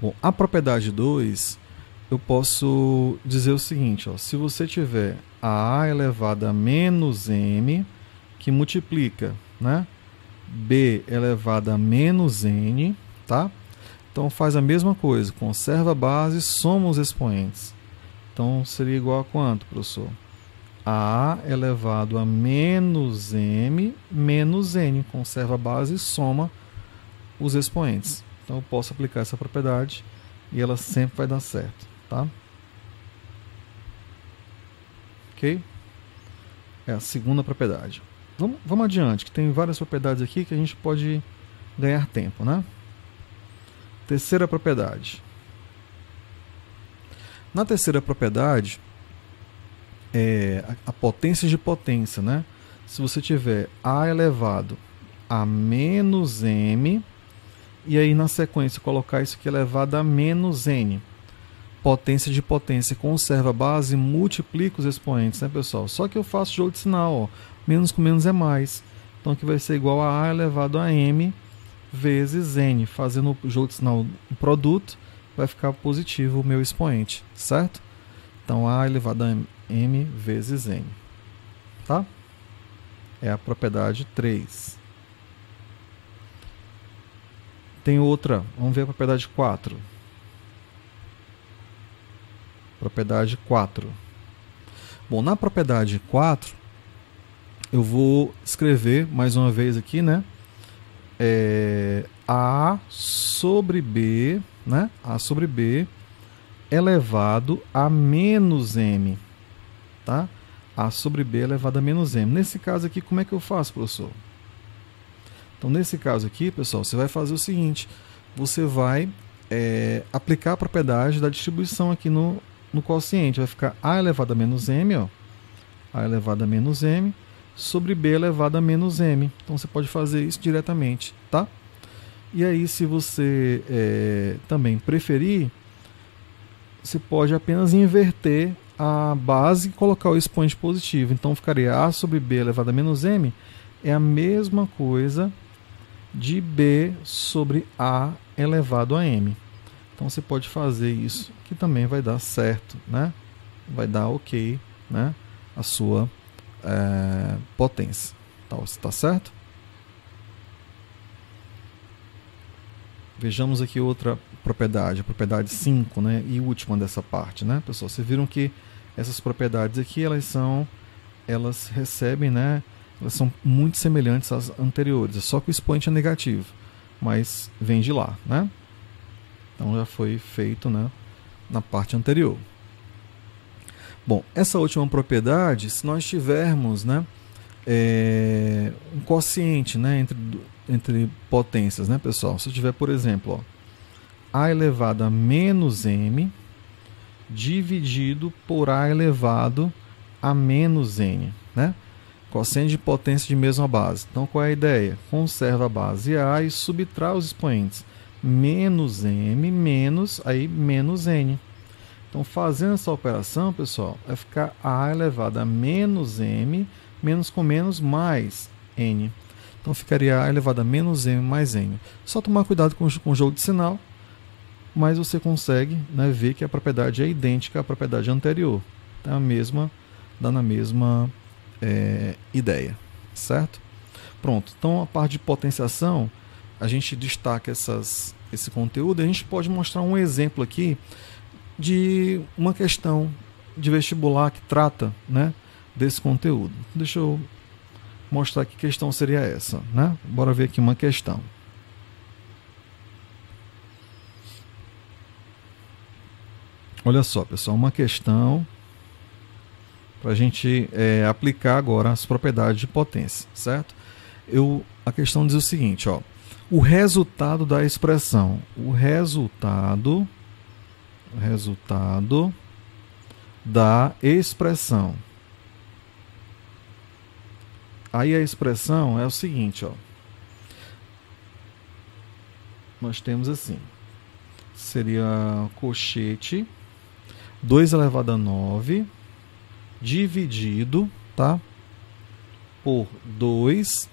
Bom, a propriedade 2, eu posso dizer o seguinte, ó, se você tiver a elevado a menos m, que multiplica, né, b elevado a menos n, tá? Então faz a mesma coisa, conserva a base, soma os expoentes. Então seria igual a quanto, professor? A elevado a menos m menos n, conserva a base e soma os expoentes. Então eu posso aplicar essa propriedade e ela sempre vai dar certo, tá? Ok? É a segunda propriedade. Vamos adiante, que tem várias propriedades aqui que a gente pode ganhar tempo, né? Terceira propriedade. Na terceira propriedade, a potência de potência, né? Se você tiver a elevado a menos m, e aí na sequência colocar isso aqui elevado a menos n. Potência de potência, conserva a base e multiplica os expoentes, né, pessoal? Só que eu faço jogo de sinal, ó. Menos com menos é mais. Então aqui vai ser igual a elevado a m vezes n. Fazendo o jogo de sinal no produto, vai ficar positivo o meu expoente, certo? Então a elevado a m vezes n. Tá? É a propriedade 3. Tem outra, vamos ver a propriedade 4. Propriedade 4. Bom, na propriedade 4, eu vou escrever mais uma vez aqui, né? A sobre B, né? A sobre B elevado a menos m, tá? A sobre B elevado a menos m. Nesse caso aqui, como é que eu faço, professor? Então, nesse caso aqui, pessoal, você vai fazer o seguinte, você vai aplicar a propriedade da distribuição aqui no quociente. Vai ficar a elevado a menos m, ó, a elevado a menos m, sobre b elevado a menos m. Então, você pode fazer isso diretamente, tá? E aí, se você também preferir, você pode apenas inverter a base e colocar o expoente positivo. Então, ficaria a sobre b elevado a menos m é a mesma coisa de b sobre a elevado a m. Então você pode fazer isso, que também vai dar certo, né? Vai dar ok, né? A sua potência. Tá certo? Vejamos aqui outra propriedade, a propriedade 5, né? E última dessa parte, né, pessoal? Vocês viram que essas propriedades aqui, elas recebem, né? Elas são muito semelhantes às anteriores, só que o expoente é negativo, mas vem de lá, né? Então já foi feito, né, na parte anterior. Bom, essa última propriedade, se nós tivermos, né, um quociente, né, entre potências, né, pessoal? Se eu tiver, por exemplo, ó, a elevado a menos m dividido por a elevado a menos n, né? Quociente de potência de mesma base. Então, qual é a ideia? Conserva a base A e subtrai os expoentes. Menos m menos, aí menos n. Então, fazendo essa operação, pessoal, vai ficar a elevado a menos m, menos com menos mais n. Então, ficaria a elevado a menos m mais n. Só tomar cuidado com o jogo de sinal. mas você consegue, né, ver que a propriedade é idêntica à propriedade anterior. Tá dando a mesma ideia, certo? Pronto, então a parte de potenciação, a gente destaca esse conteúdo, e a gente pode mostrar um exemplo aqui de uma questão de vestibular que trata, né, desse conteúdo. Deixa eu mostrar que questão seria essa, né? Bora ver aqui uma questão. Olha só, pessoal, uma questão para a gente aplicar agora as propriedades de potência, certo? A questão diz o seguinte, ó, o resultado da expressão, o resultado da expressão. Aí a expressão é o seguinte, ó, nós temos assim, seria cochete 2 elevado a 9 dividido, tá, por 2,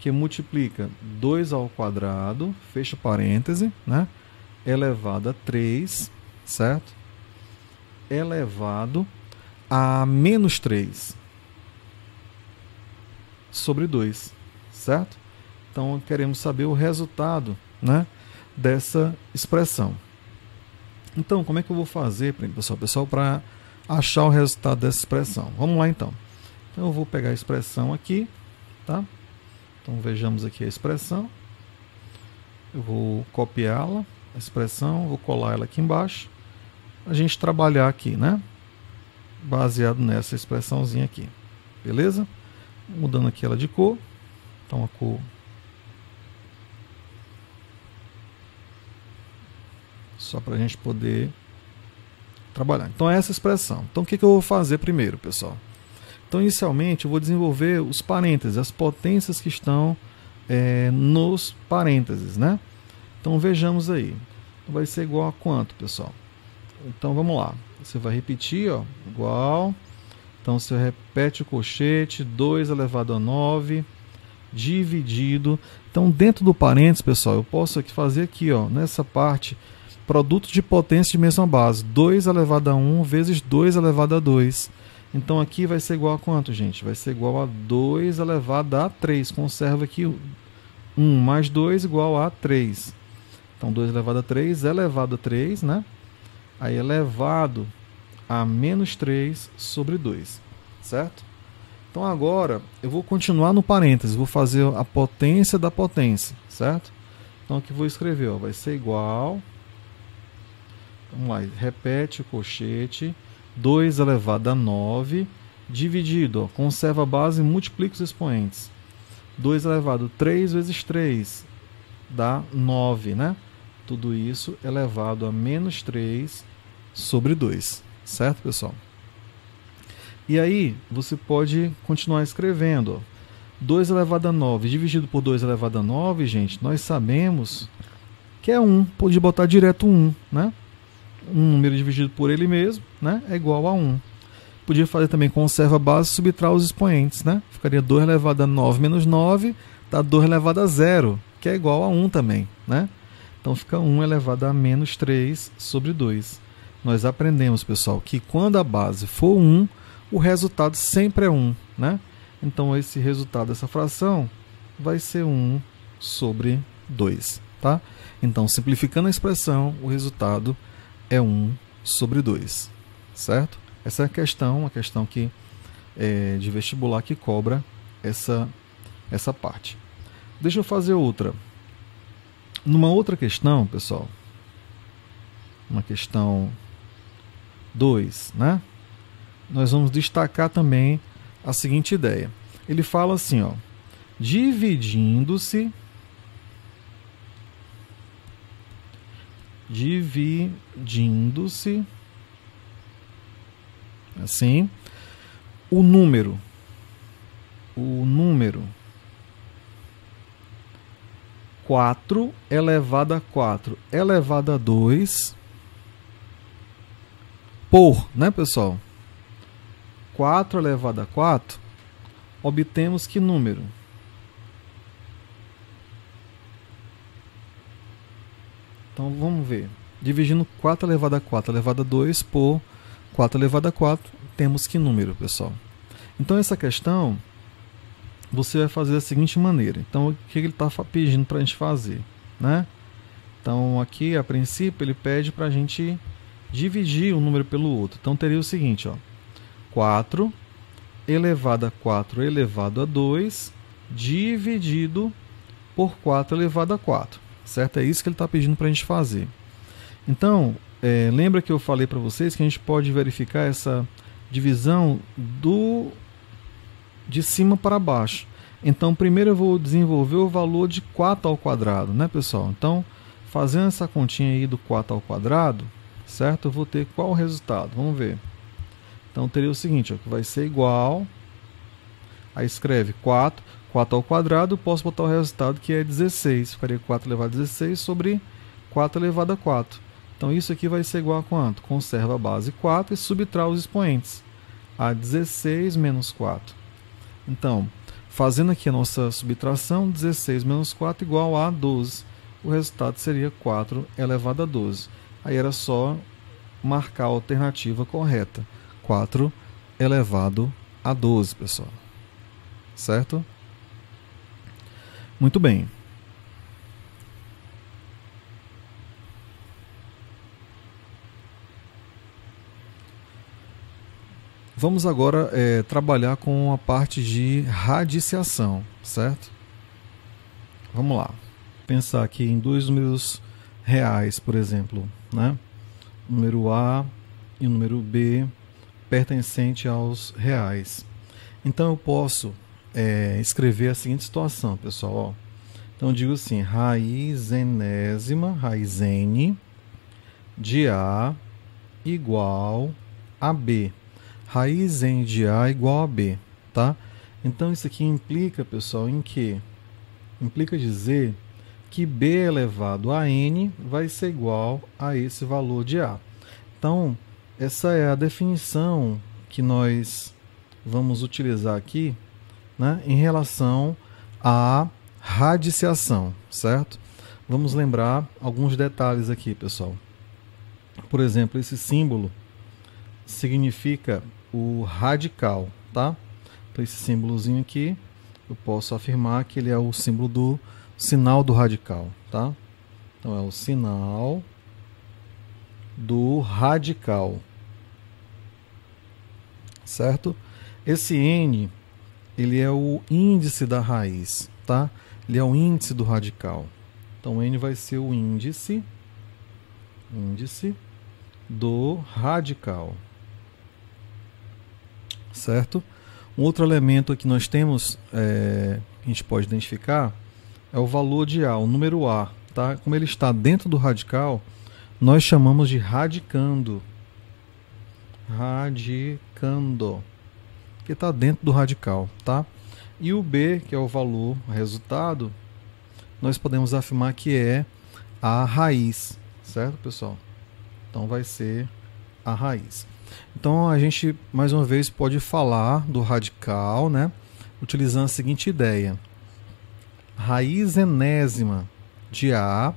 que multiplica 2 ao quadrado, fecha parêntese, né, elevado a 3, certo? Elevado a menos 3 sobre 2, certo? Então, queremos saber o resultado, né, dessa expressão. Então, como é que eu vou fazer, pessoal, para achar o resultado dessa expressão? Vamos lá, então. Então, eu vou pegar a expressão aqui, tá? Então, vejamos aqui a expressão. Eu vou copiá-la, a expressão, vou colar ela aqui embaixo. A gente trabalhar aqui, né? Baseado nessa expressãozinha aqui. Beleza? Mudando aqui ela de cor. Então, a cor... só para a gente poder trabalhar. Então, é essa expressão. Então, o que eu vou fazer primeiro, pessoal? Então, inicialmente, eu vou desenvolver os parênteses, as potências que estão nos parênteses, né? Então, vejamos aí. Vai ser igual a quanto, pessoal? Então, vamos lá. Você vai repetir, ó, igual. Então, você repete o cochete, 2 elevado a 9, dividido. Então, dentro do parênteses, pessoal, eu posso aqui fazer aqui, ó, nessa parte, produto de potência de mesma base. 2 elevado a 1 vezes 2 elevado a 2. Então, aqui vai ser igual a quanto, gente? Vai ser igual a 2 elevado a 3. Conserva aqui 1 mais 2 igual a 3. Então, 2 elevado a 3 elevado a 3, né? Aí, elevado a menos 3 sobre 2, certo? Então, agora, eu vou continuar no parênteses. Vou fazer a potência da potência, certo? Então, aqui vou escrever, ó, vai ser igual... Vamos lá, repete o cochete, 2 elevado a 9, dividido, ó, conserva a base e multiplica os expoentes. 2 elevado a 3 vezes 3 dá 9, né? Tudo isso elevado a menos 3 sobre 2, certo, pessoal? E aí, você pode continuar escrevendo, ó, 2 elevado a 9 dividido por 2 elevado a 9, gente, nós sabemos que é 1, pode botar direto 1, né? Um número dividido por ele mesmo, né, é igual a 1. Podia fazer também conserva a base e subtrair os expoentes, né? Ficaria 2 elevado a 9 menos 9, dá 2 elevado a 0, que é igual a 1 também, né? Então fica 1 elevado a menos 3 sobre 2. Nós aprendemos, pessoal, que quando a base for 1, o resultado sempre é 1, né? Então esse resultado dessa fração vai ser 1 sobre 2, tá? Então, simplificando a expressão, o resultado é 1 sobre 2, certo? Essa é uma questão que de vestibular que cobra essa parte. Deixa eu fazer outra. Numa outra questão, pessoal, uma questão 2, né? Nós vamos destacar também a seguinte ideia. Ele fala assim, ó, dividindo-se assim o número 4 elevado a 4 elevado a 2 por, né, pessoal? 4 elevado a 4, obtemos que número? Então, vamos ver. Dividindo 4 elevado a 4 elevado a 2 por 4 elevado a 4, temos que número, pessoal? Então, essa questão, você vai fazer da seguinte maneira. Então, o que ele está pedindo para a gente fazer, né? Então, aqui, a princípio, ele pede para a gente dividir um número pelo outro. Então, teria o seguinte, ó, 4 elevado a 4 elevado a 2 dividido por 4 elevado a 4, certo? É isso que ele está pedindo para a gente fazer. Então, lembra que eu falei para vocês que a gente pode verificar essa divisão de cima para baixo. Então, primeiro eu vou desenvolver o valor de 4 ao quadrado, né, pessoal? Então, fazendo essa continha aí do 4 ao quadrado, certo? Eu vou ter qual o resultado? Vamos ver. Então, teria o seguinte, ó, que vai ser igual, aí escreve 4 ao quadrado, posso botar o resultado que é 16. Ficaria 4 elevado a 16 sobre 4 elevado a 4. Então, isso aqui vai ser igual a quanto? Conserva a base 4 e subtrai os expoentes. A 16 menos 4. Então, fazendo aqui a nossa subtração, 16 menos 4 igual a 12. O resultado seria 4 elevado a 12. Aí era só marcar a alternativa correta. 4 elevado a 12, pessoal. Certo? Muito bem. Vamos agora trabalhar com a parte de radiciação, certo? Vamos lá. Pensar aqui em dois números reais, por exemplo, né? O número A e o número B pertencente aos reais. Então eu posso escrever a seguinte situação, pessoal. Ó. Então eu digo assim, raiz n de A igual a B. Raiz n de A igual a B, tá? Então isso aqui implica, pessoal, em que? Implica dizer que B elevado a n vai ser igual a esse valor de A. Então, essa é a definição que nós vamos utilizar aqui, né, em relação à radiciação, certo? Vamos lembrar alguns detalhes aqui, pessoal. Por exemplo, esse símbolo significa o radical, tá? Então, esse símbolozinho aqui, eu posso afirmar que ele é o símbolo do sinal do radical, tá? Então, é o sinal do radical, certo? Esse n, ele é o índice da raiz, tá? Ele é o índice do radical. Então, n vai ser o índice do radical, certo? Um outro elemento que nós temos, que a gente pode identificar, é o valor de A, o número A, tá? Como ele está dentro do radical, nós chamamos de radicando. Radicando, que está dentro do radical, tá? E o B, que é o valor, o resultado, nós podemos afirmar que é a raiz, certo, pessoal? Então vai ser a raiz. Então a gente, mais uma vez, pode falar do radical, né? Utilizando a seguinte ideia. Raiz enésima de A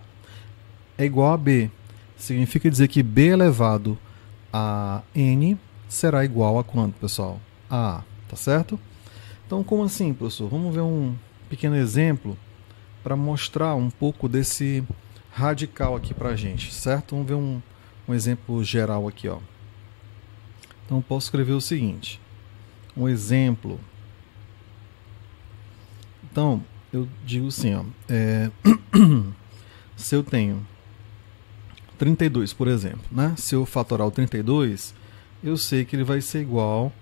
é igual a B. Significa dizer que B elevado a n será igual a quanto, pessoal? A A, tá certo? Então, como assim, professor? Vamos ver um pequeno exemplo para mostrar um pouco desse radical aqui para a gente, certo? Vamos ver um exemplo geral aqui, ó. Então, posso escrever o seguinte. Um exemplo. Então, eu digo assim, ó. Se eu tenho 32, por exemplo, né? Se eu fatorar o 32, eu sei que ele vai ser igual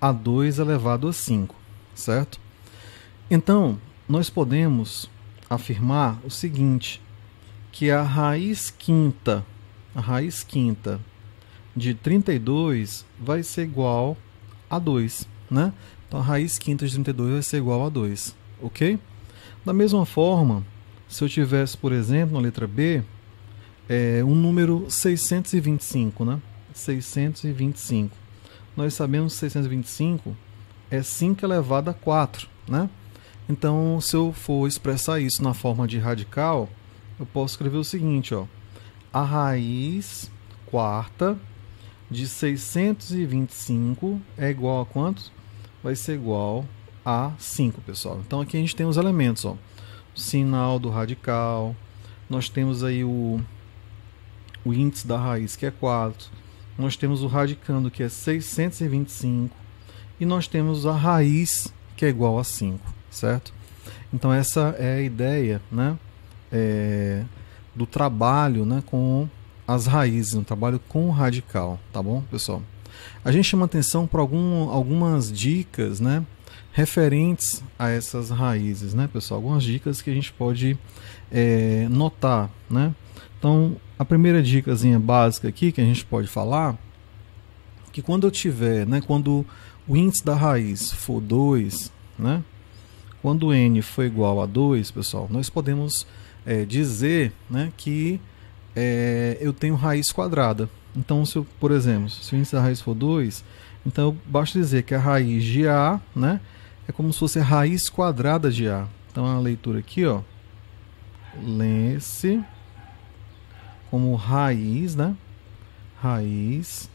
a 2 elevado a 5, certo? Então, nós podemos afirmar o seguinte, que a raiz quinta de 32 vai ser igual a 2, né? Então, a raiz quinta de 32 vai ser igual a 2, ok? Da mesma forma, se eu tivesse, por exemplo, na letra B, um número 625, né? 625. Nós sabemos que 625 é 5 elevado a 4, né? Então, se eu for expressar isso na forma de radical, eu posso escrever o seguinte, ó. a raiz quarta de 625 é igual a quantos? Vai ser igual a 5, pessoal. Então aqui a gente tem os elementos, ó. O sinal do radical, nós temos aí o índice da raiz, que é 4, nós temos o radicando, que é 625, e nós temos a raiz, que é igual a 5, certo? Então essa é a ideia, né, do trabalho, né, com as raízes, um trabalho com o radical, tá bom, pessoal? A gente chama atenção para algumas dicas, né, referentes a essas raízes, né, pessoal? Algumas dicas que a gente pode notar, né? Então, a primeira dicasinha básica aqui que a gente pode falar, que quando eu tiver, né, quando o índice da raiz for 2, né, quando n for igual a 2, pessoal, nós podemos dizer, né, que eu tenho raiz quadrada. Então, se eu, por exemplo, se o índice da raiz for 2, então basta dizer que a raiz de A, né, é como se fosse a raiz quadrada de A. Então, a leitura aqui, ó, lê-se como raiz, né, raiz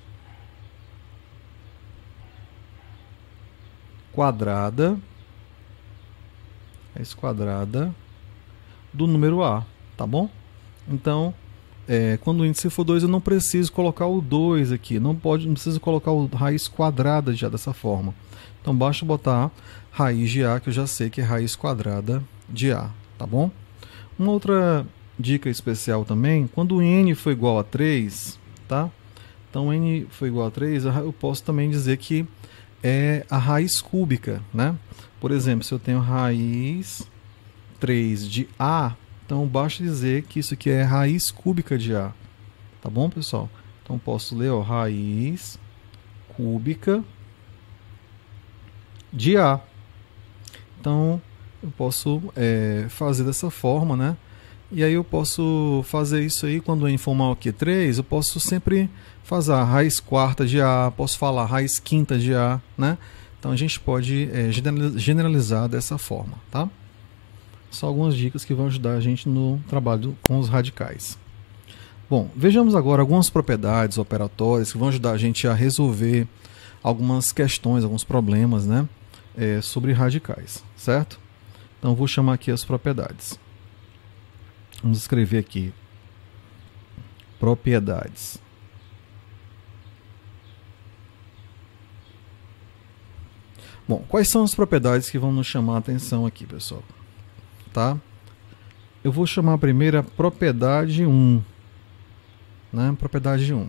quadrada do número A, tá bom? Então, quando o índice for 2, eu não preciso colocar o 2 aqui, não preciso colocar o raiz quadrada de A dessa forma. Então, basta botar raiz de A, que eu já sei que é raiz quadrada de A, tá bom? Uma outra dica especial também, quando o n for igual a 3, tá? Então, n for igual a 3, eu posso também dizer que é a raiz cúbica, né? Por exemplo, se eu tenho raiz 3 de A, então basta dizer que isso aqui é raiz cúbica de A. Tá bom, pessoal? Então posso ler, ó, raiz cúbica de A. Então eu posso fazer dessa forma, né? E aí eu posso fazer isso aí quando n for maior que 3, eu posso sempre fazer a raiz quarta de A, posso falar raiz quinta de A, né? Então a gente pode generalizar dessa forma, tá? Só algumas dicas que vão ajudar a gente no trabalho com os radicais. Bom, vejamos agora algumas propriedades operatórias que vão ajudar a gente a resolver algumas questões, alguns problemas, né, sobre radicais, certo? Então vou chamar aqui as propriedades. Vamos escrever aqui propriedades. Bom, quais são as propriedades que vão nos chamar a atenção aqui, pessoal? Tá? Eu vou chamar a primeira propriedade 1. Né? Propriedade 1.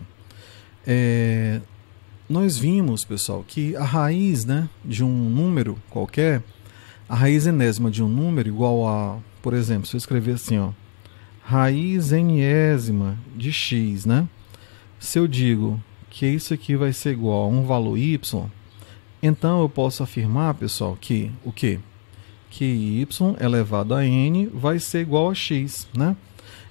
Nós vimos, pessoal, que a raiz, né, de um número qualquer, a raiz enésima de um número igual a, por exemplo, se eu escrever assim, ó, raiz enésima de x, né? Se eu digo que isso aqui vai ser igual a um valor y, então eu posso afirmar, pessoal, que o quê? Que y elevado a n vai ser igual a x, né?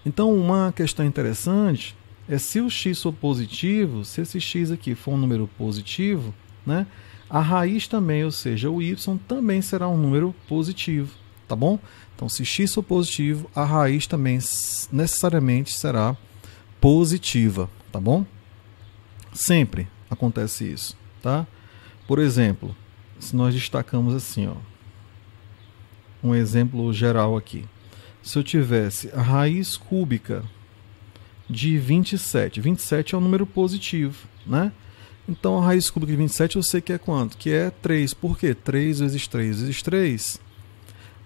Então, uma questão interessante é se o x for positivo, se esse x aqui for um número positivo, né? A raiz também, ou seja, o y também será um número positivo, tá bom? Então, se x for positivo, a raiz também necessariamente será positiva, tá bom? Sempre acontece isso, tá? Por exemplo, se nós destacamos assim, ó, um exemplo geral aqui. Se eu tivesse a raiz cúbica de 27, 27 é um número positivo, né? Então, a raiz cúbica de 27 eu sei que é quanto? Que é 3. Por quê? 3 vezes 3 vezes 3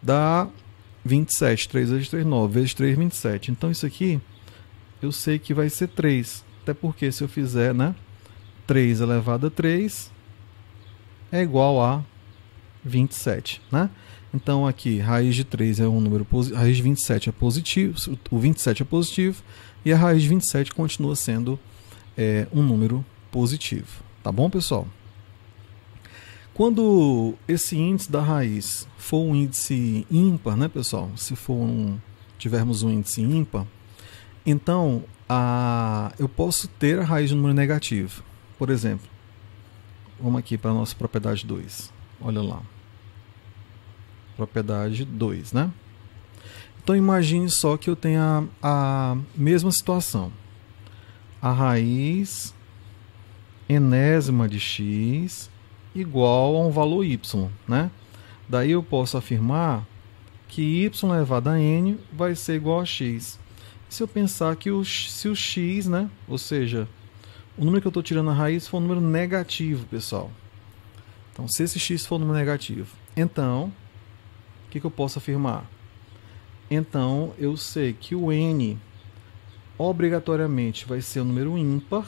dá 27. 3 vezes 3, 9. Vezes 3, 27. Então, isso aqui eu sei que vai ser 3. Até porque se eu fizer, né, 3 elevado a 3 é igual a 27, né? Então, aqui, raiz de 3 é um número positivo, raiz de 27 é positivo, o 27 é positivo, e a raiz de 27 continua sendo um número positivo. Tá bom, pessoal? Quando esse índice da raiz for um índice ímpar, né, pessoal? Se tivermos um índice ímpar, então eu posso ter a raiz de um número negativo. Por exemplo, vamos aqui para a nossa propriedade 2. Olha lá. Propriedade 2, né? Então imagine só que eu tenha a mesma situação. A raiz enésima de x igual a um valor y, né? Daí eu posso afirmar que y elevado a n vai ser igual a x. Se eu pensar que se o x, né, ou seja, o número que eu estou tirando a raiz for um número negativo, pessoal. Então, se esse x for um número negativo, então, o que eu posso afirmar? Então, eu sei que o n obrigatoriamente vai ser um número ímpar,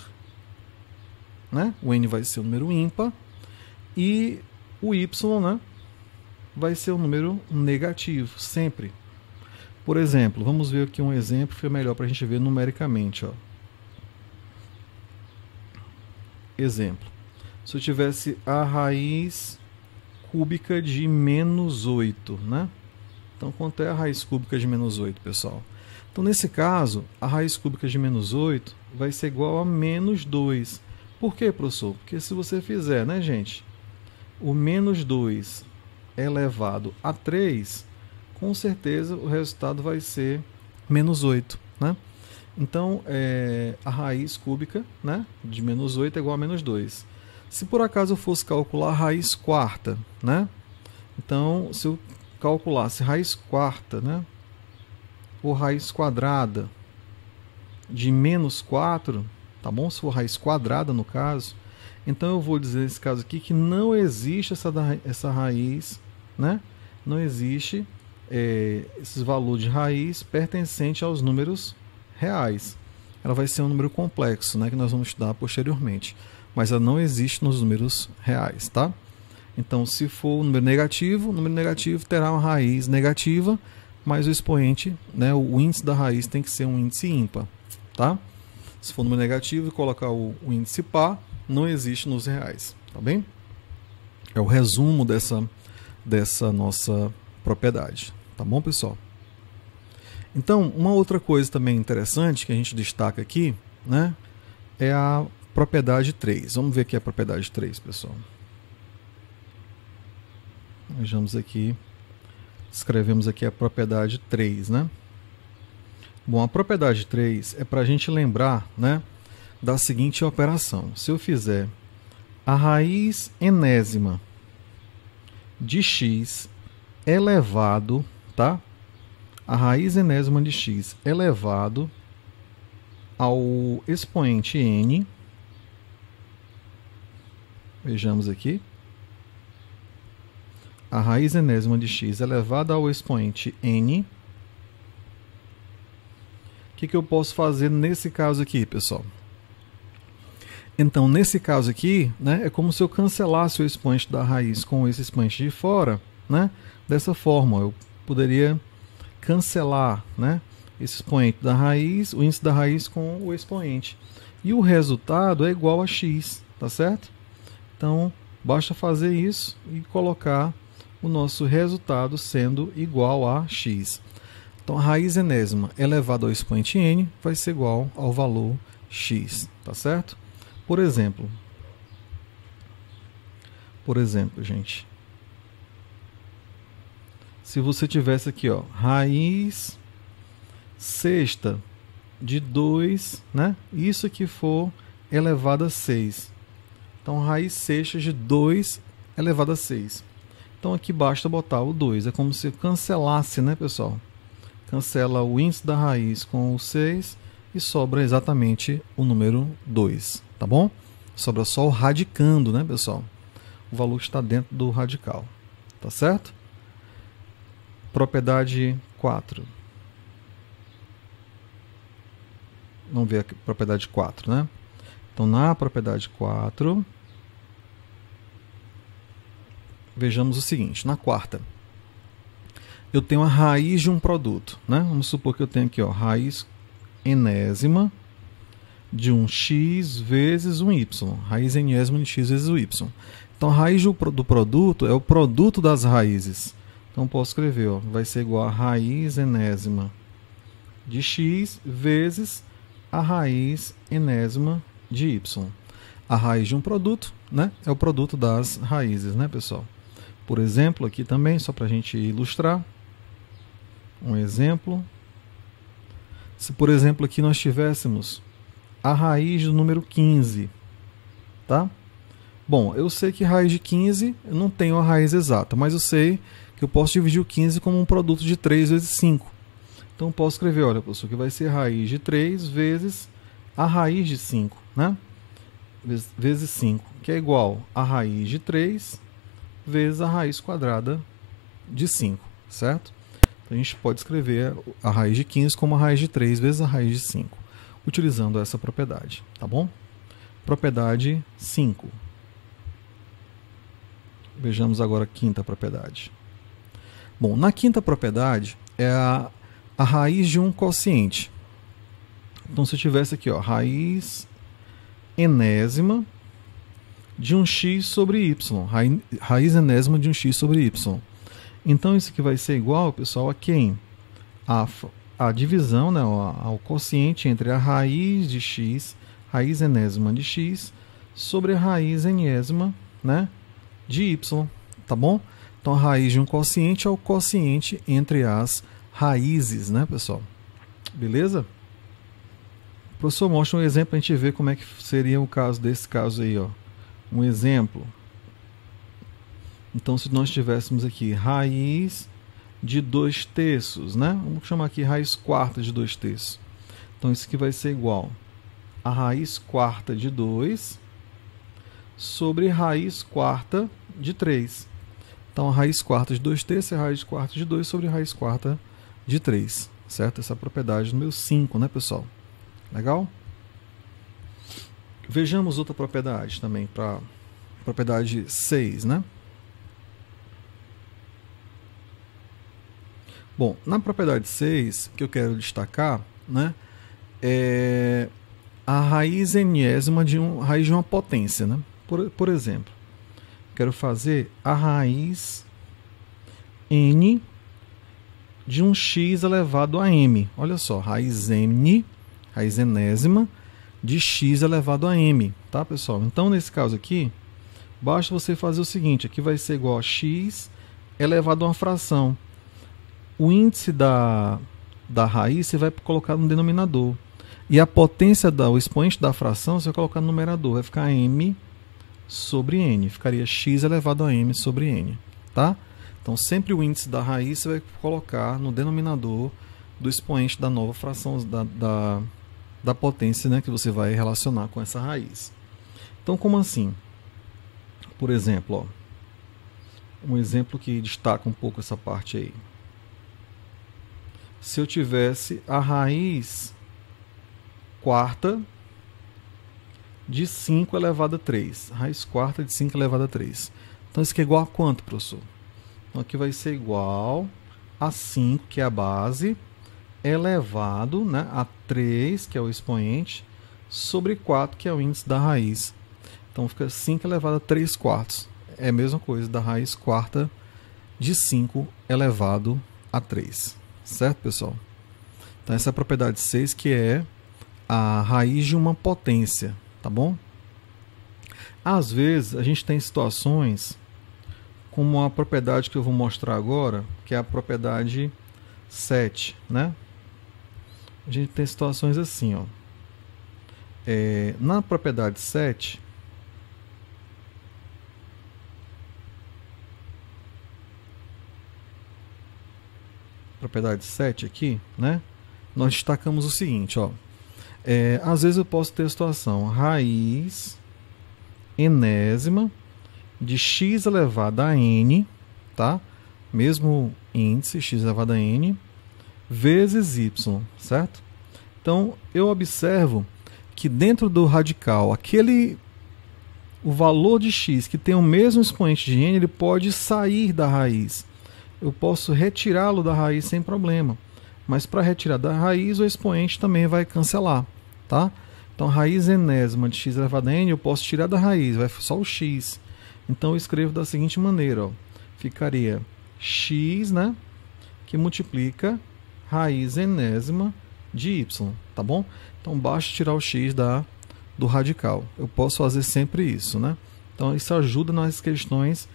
né? O n vai ser um número ímpar e o y, né, vai ser um número negativo, sempre. Por exemplo, vamos ver aqui um exemplo que é melhor para a gente ver numericamente. Ó. Exemplo. Se eu tivesse a raiz cúbica de menos 8, né? Então, quanto é a raiz cúbica de menos 8, pessoal? Então, nesse caso, a raiz cúbica de menos 8 vai ser igual a menos 2. Por quê, professor? Porque se você fizer, né, gente, o menos 2 elevado a 3, com certeza o resultado vai ser menos 8, né? Então, a raiz cúbica, né, de menos 8 é igual a menos 2. Se por acaso eu fosse calcular a raiz quarta, né? Então, se eu calculasse raiz quarta, né, ou raiz quadrada de menos 4, tá bom? Se for raiz quadrada no caso, então eu vou dizer nesse caso aqui que não existe essa raiz, né? Não existe esse valor de raiz pertencente aos números reais. Ela vai ser um número complexo, né, que nós vamos estudar posteriormente, mas ela não existe nos números reais, tá? Então, se for um número negativo terá uma raiz negativa, mas o expoente, né, o índice da raiz tem que ser um índice ímpar, tá? Se for um número negativo e colocar o índice par, não existe nos reais, tá bem? É o resumo dessa nossa propriedade, tá bom, pessoal? Então, uma outra coisa também interessante que a gente destaca aqui, né, é a propriedade 3. Vamos ver aqui a propriedade 3, pessoal. Vejamos aqui, escrevemos aqui a propriedade 3, né? Bom, a propriedade 3 é para a gente lembrar, né, da seguinte operação. Se eu fizer a raiz enésima de x elevado, tá? A raiz enésima de x elevado ao expoente n, vejamos aqui, a raiz enésima de x elevada ao expoente n. O que eu posso fazer nesse caso aqui, pessoal? Então, nesse caso aqui, né, é como se eu cancelasse o expoente da raiz com esse expoente de fora, né? Dessa forma, eu poderia cancelar, né, esse expoente da raiz, o índice da raiz com o expoente. E o resultado é igual a x, tá certo? Então, basta fazer isso e colocar o nosso resultado sendo igual a x. Então, a raiz enésima elevada ao expoente n vai ser igual ao valor x, tá certo? Por exemplo, gente, se você tivesse aqui, ó, raiz sexta de 2, né? Isso aqui for elevado a 6. Então, raiz sexta de 2 elevado a 6. Então, aqui basta botar o 2. É como se eu cancelasse, né, pessoal? Cancela o índice da raiz com o 6 e sobra exatamente o número 2, tá bom? Sobra só o radicando, né, pessoal? O valor que está dentro do radical, tá certo? Propriedade 4. Vamos ver aqui, propriedade 4, né? Então, na propriedade 4, vejamos o seguinte, na quarta, eu tenho a raiz de um produto, né? Vamos supor que eu tenho aqui, ó, raiz enésima de um x vezes um y, raiz enésima de x vezes o y. Então, a raiz do produto é o produto das raízes. Então, posso escrever, ó, vai ser igual a raiz enésima de x vezes a raiz enésima de y. A raiz de um produto, né, é o produto das raízes, né, pessoal? Por exemplo, aqui também, só para a gente ilustrar, um exemplo. Se, por exemplo, aqui nós tivéssemos a raiz do número 15, tá? Bom, eu sei que raiz de 15, eu não tenho a raiz exata, mas eu sei que eu posso dividir o 15 como um produto de 3 vezes 5. Então eu posso escrever, olha, professor, que vai ser raiz de 3 vezes a raiz de 5, né? Vezes 5, que é igual a raiz de 3 vezes a raiz quadrada de 5, certo? Então a gente pode escrever a raiz de 15 como a raiz de 3 vezes a raiz de 5, utilizando essa propriedade, tá bom? Propriedade 5. Vejamos agora a quinta propriedade. Bom, na quinta propriedade é a raiz de um quociente. Então, se eu tivesse aqui, ó, raiz enésima de um x sobre y. Raiz enésima de um x sobre y. Então, isso aqui vai ser igual, pessoal, a quem? A divisão, né, ao quociente entre a raiz de x, raiz enésima de x, sobre a raiz enésima, né, de y, tá bom? Então, a raiz de um quociente é o quociente entre as raízes, né, pessoal? Beleza? O professor mostra um exemplo para a gente ver como é que seria o caso desse caso aí, ó. Um exemplo. Então, se nós tivéssemos aqui raiz de 2/3, né? Vamos chamar aqui raiz quarta de 2/3. Então, isso aqui vai ser igual a raiz quarta de 2 sobre raiz quarta de 3. Então, a raiz quarta de 2/3 é a raiz quarta de 2 sobre a raiz quarta de 3, certo? Essa é a propriedade número 5, né, pessoal? Legal? Vejamos outra propriedade também, para propriedade 6, né? Bom, na propriedade 6, que eu quero destacar, né, é a raiz enésima de raiz de uma potência, né? Por exemplo, quero fazer a raiz n de um x elevado a m. Olha só, raiz n, raiz enésima de x elevado a m, tá, pessoal? Então, nesse caso aqui, basta você fazer o seguinte, aqui vai ser igual a x elevado a uma fração. O índice da raiz você vai colocar no denominador. E a potência, o expoente da fração, você vai colocar no numerador. Vai ficar m sobre n. Ficaria x elevado a m sobre n, tá? Então, sempre o índice da raiz você vai colocar no denominador do expoente da nova fração, da potência, né, que você vai relacionar com essa raiz. Então, como assim? Por exemplo, ó, um exemplo que destaca um pouco essa parte aí. Se eu tivesse a raiz quarta de 5 elevado a 3. Raiz quarta de 5 elevado a 3. Então, isso aqui é igual a quanto, professor? Então, aqui vai ser igual a 5, que é a base, elevado, né, a 3, que é o expoente, sobre 4, que é o índice da raiz. Então, fica 5 elevado a 3 quartos. É a mesma coisa da raiz quarta de 5 elevado a 3. Certo, pessoal? Então, essa é a propriedade 6, que é a raiz de uma potência, tá bom? Às vezes, a gente tem situações como a propriedade que eu vou mostrar agora, que é a propriedade 7, né? A gente tem situações assim, ó. Na propriedade 7, propriedade 7 aqui, né? Nós destacamos o seguinte, ó. Às vezes eu posso ter a situação raiz enésima de x elevado a n, tá? Mesmo índice, x elevado a n, vezes y, certo? Então, eu observo que dentro do radical, o valor de x que tem o mesmo expoente de n, ele pode sair da raiz. Eu posso retirá-lo da raiz sem problema. Mas para retirar da raiz, o expoente também vai cancelar, tá? Então, raiz enésima de x elevado a n, eu posso tirar da raiz, vai só o x. Então, eu escrevo da seguinte maneira, ó. Ficaria x, né, que multiplica raiz enésima de y, tá bom? Então, basta tirar o x do radical. Eu posso fazer sempre isso, né? Então, isso ajuda nas questões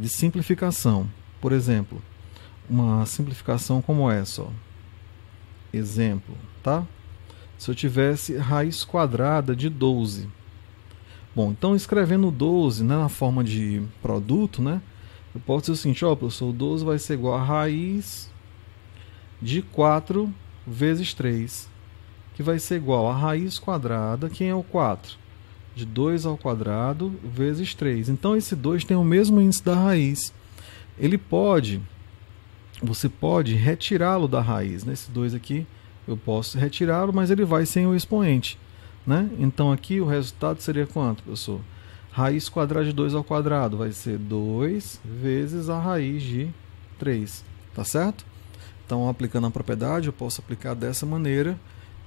de simplificação. Por exemplo, uma simplificação como essa, ó. Exemplo, tá? Se eu tivesse raiz quadrada de 12. Bom, então escrevendo 12, né, na forma de produto, né, eu posso dizer o seguinte, ó, professor, 12 vai ser igual a raiz de 4 vezes 3, que vai ser igual a raiz quadrada, quem é o 4? De 2 ao quadrado vezes 3. Então esse 2 tem o mesmo índice da raiz. Você pode retirá-lo da raiz, né? Esse 2 aqui eu posso retirá-lo, mas ele vai sem o expoente, né? Então aqui o resultado seria quanto, professor? Raiz quadrada de 2 ao quadrado vai ser 2 vezes a raiz de 3, tá certo? Então, aplicando a propriedade, eu posso aplicar dessa maneira,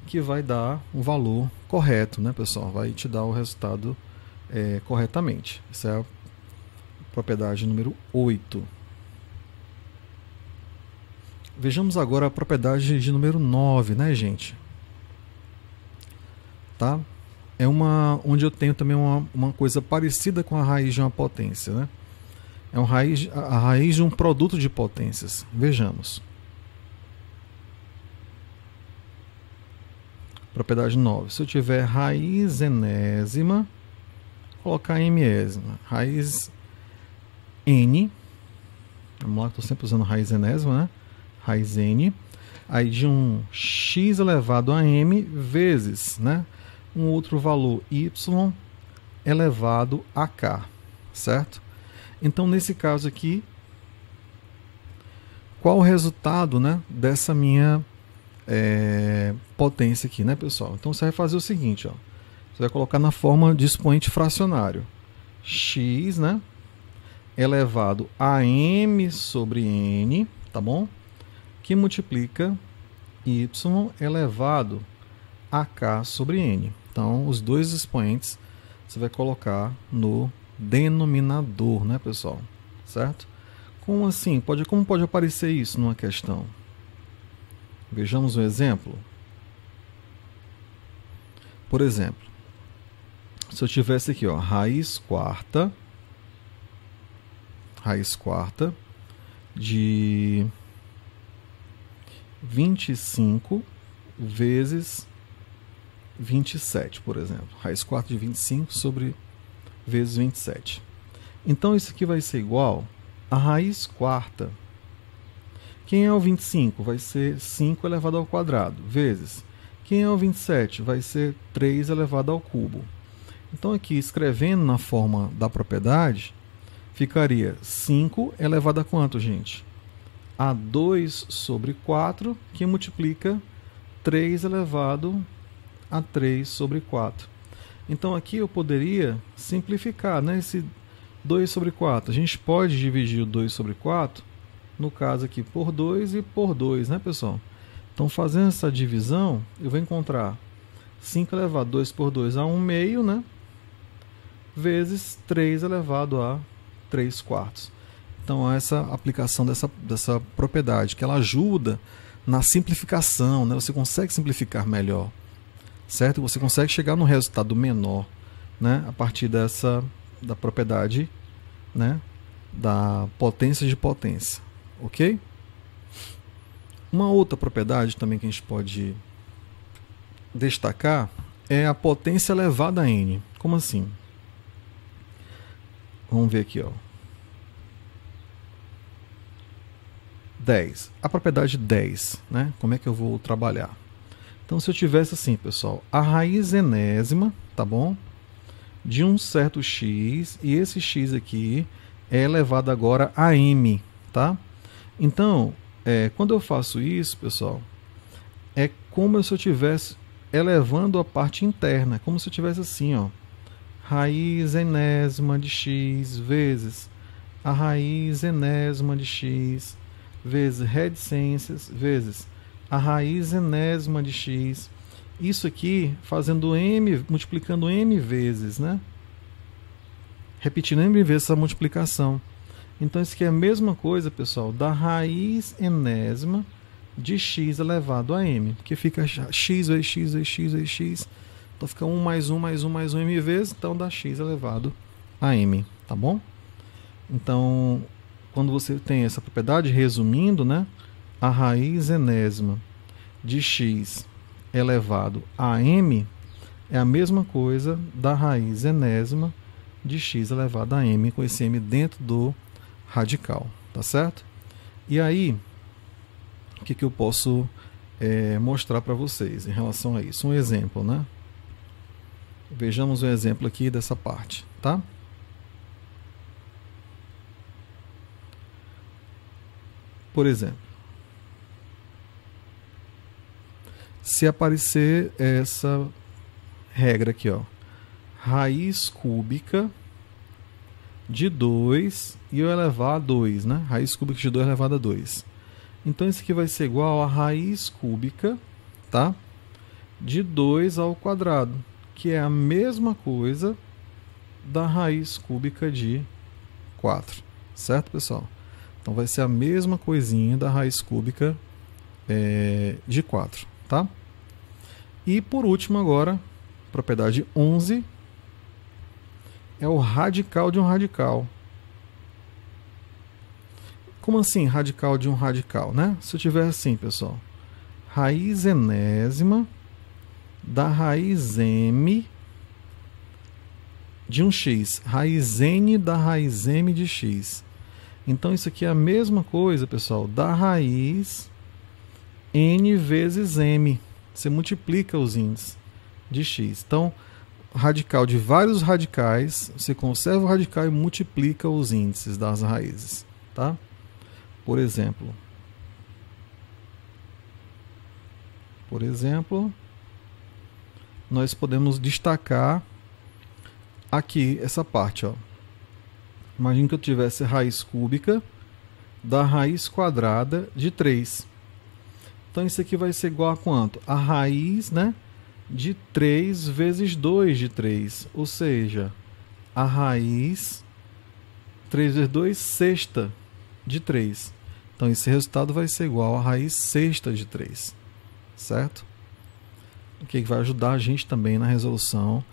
que vai dar um valor correto, né, pessoal? Vai te dar o resultado corretamente. Essa é a propriedade número 8. Vejamos agora a propriedade de número 9, né, gente? Tá? É onde eu tenho também uma coisa parecida com a raiz de uma potência, né? É a raiz de um produto de potências. Vejamos. Propriedade 9. Se eu tiver raiz enésima, vou colocar mésima. Raiz n. Vamos lá, estou sempre usando raiz enésima, né? Raiz n. Aí de um x elevado a m vezes, né, um outro valor y elevado a k, certo? Então, nesse caso aqui, qual o resultado, né, dessa minha potência aqui, né, pessoal? Então, você vai fazer o seguinte, ó. Você vai colocar na forma de expoente fracionário. X, né, elevado a m sobre n, tá bom? Que multiplica y elevado a k sobre n. Então, os dois expoentes você vai colocar no denominador, né, pessoal? Certo? Como assim? Como pode aparecer isso numa questão? Vejamos um exemplo. Por exemplo, se eu tivesse aqui, ó, raiz quarta de 25 vezes 27, por exemplo. Raiz quarta de 25 sobre vezes 27. Então, isso aqui vai ser igual a raiz quarta. Quem é o 25? Vai ser 5 elevado ao quadrado, vezes. Quem é o 27? Vai ser 3 elevado ao cubo. Então, aqui, escrevendo na forma da propriedade, ficaria 5 elevado a quanto, gente? A 2 sobre 4, que multiplica 3 elevado a 3 sobre 4. Então, aqui eu poderia simplificar, né, esse 2 sobre 4. A gente pode dividir o 2 sobre 4, no caso aqui, por 2 e por 2, né, pessoal? Então, fazendo essa divisão, eu vou encontrar 5 elevado a 2 por 2 a 1 meio, né? Vezes 3 elevado a 3 quartos. Então, essa aplicação dessa propriedade, que ela ajuda na simplificação, né? Você consegue simplificar melhor, certo? Você consegue chegar num resultado menor, né? A partir da propriedade, né, da potência de potência, ok? Uma outra propriedade também que a gente pode destacar é a potência elevada a n. Como assim? Vamos ver aqui, ó. 10. A propriedade 10, né? Como é que eu vou trabalhar? Então, se eu tivesse assim, pessoal, a raiz enésima, tá bom? De um certo x, e esse x aqui é elevado agora a m, tá? Então, quando eu faço isso, pessoal, é como se eu estivesse elevando a parte interna, como se eu tivesse assim, ó, raiz enésima de x vezes a raiz enésima de x vezes reticências vezes a raiz enésima de x. Isso aqui fazendo m, multiplicando m vezes, né? Repetindo m vezes essa multiplicação. Então, isso aqui é a mesma coisa, pessoal, da raiz enésima de x elevado a m, que fica x vezes x vezes x vezes x. Então, fica 1 mais 1 mais 1 mais 1 m vezes, então dá x elevado a m, tá bom? Então, quando você tem essa propriedade, resumindo, né, a raiz enésima de x elevado a m é a mesma coisa da raiz enésima de x elevado a m, com esse m dentro do radical, tá certo? E aí, o que eu posso mostrar para vocês em relação a isso? Um exemplo, né? Vejamos um exemplo aqui dessa parte, tá? Por exemplo, se aparecer essa regra aqui, ó, raiz cúbica de 2 e eu elevar a 2, né? Raiz cúbica de 2 elevado a 2. Então, isso aqui vai ser igual a raiz cúbica, tá? De 2 ao quadrado, que é a mesma coisa da raiz cúbica de 4, certo, pessoal? Então, vai ser a mesma coisinha da raiz cúbica de 4, tá? E, por último, agora, propriedade 11 é o radical de um radical. Como assim radical de um radical, né? Se eu tiver assim, pessoal, raiz enésima da raiz m de um x, raiz n da raiz m de x. Então, isso aqui é a mesma coisa, pessoal, da raiz n vezes m. Você multiplica os índices de x. Então, radical de vários radicais, você conserva o radical e multiplica os índices das raízes, tá? Por exemplo, nós podemos destacar aqui essa parte, ó. Imagina que eu tivesse raiz cúbica da raiz quadrada de 3. Então, isso aqui vai ser igual a quanto? A raiz, né, de 3 vezes 2 de 3. Ou seja, a raiz 3 vezes 2, sexta de 3. Então, esse resultado vai ser igual a raiz sexta de 3. Certo? O que vai ajudar a gente também na resolução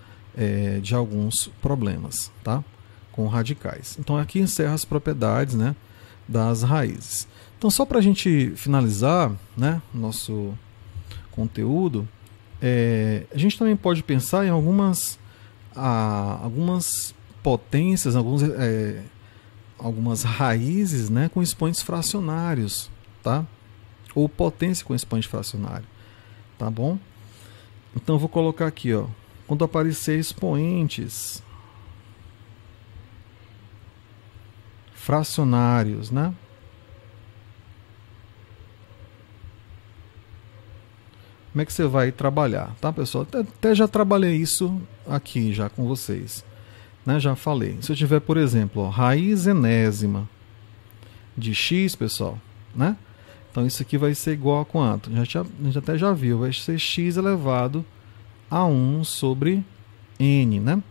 de alguns problemas, tá? Com radicais. Então, aqui encerra as propriedades, né, das raízes. Então, só para a gente finalizar, né, nosso conteúdo, a gente também pode pensar em algumas potências, algumas raízes, né, com expoentes fracionários, tá? Ou potência com expoente fracionário, tá bom? Então, eu vou colocar aqui, ó, quando aparecer expoentes fracionários, né? Como é que você vai trabalhar, tá, pessoal? Até já trabalhei isso aqui já com vocês, né? Já falei. Se eu tiver, por exemplo, ó, raiz enésima de x, pessoal, né? Então, isso aqui vai ser igual a quanto? A gente até já viu, vai ser x elevado a 1 sobre n, né?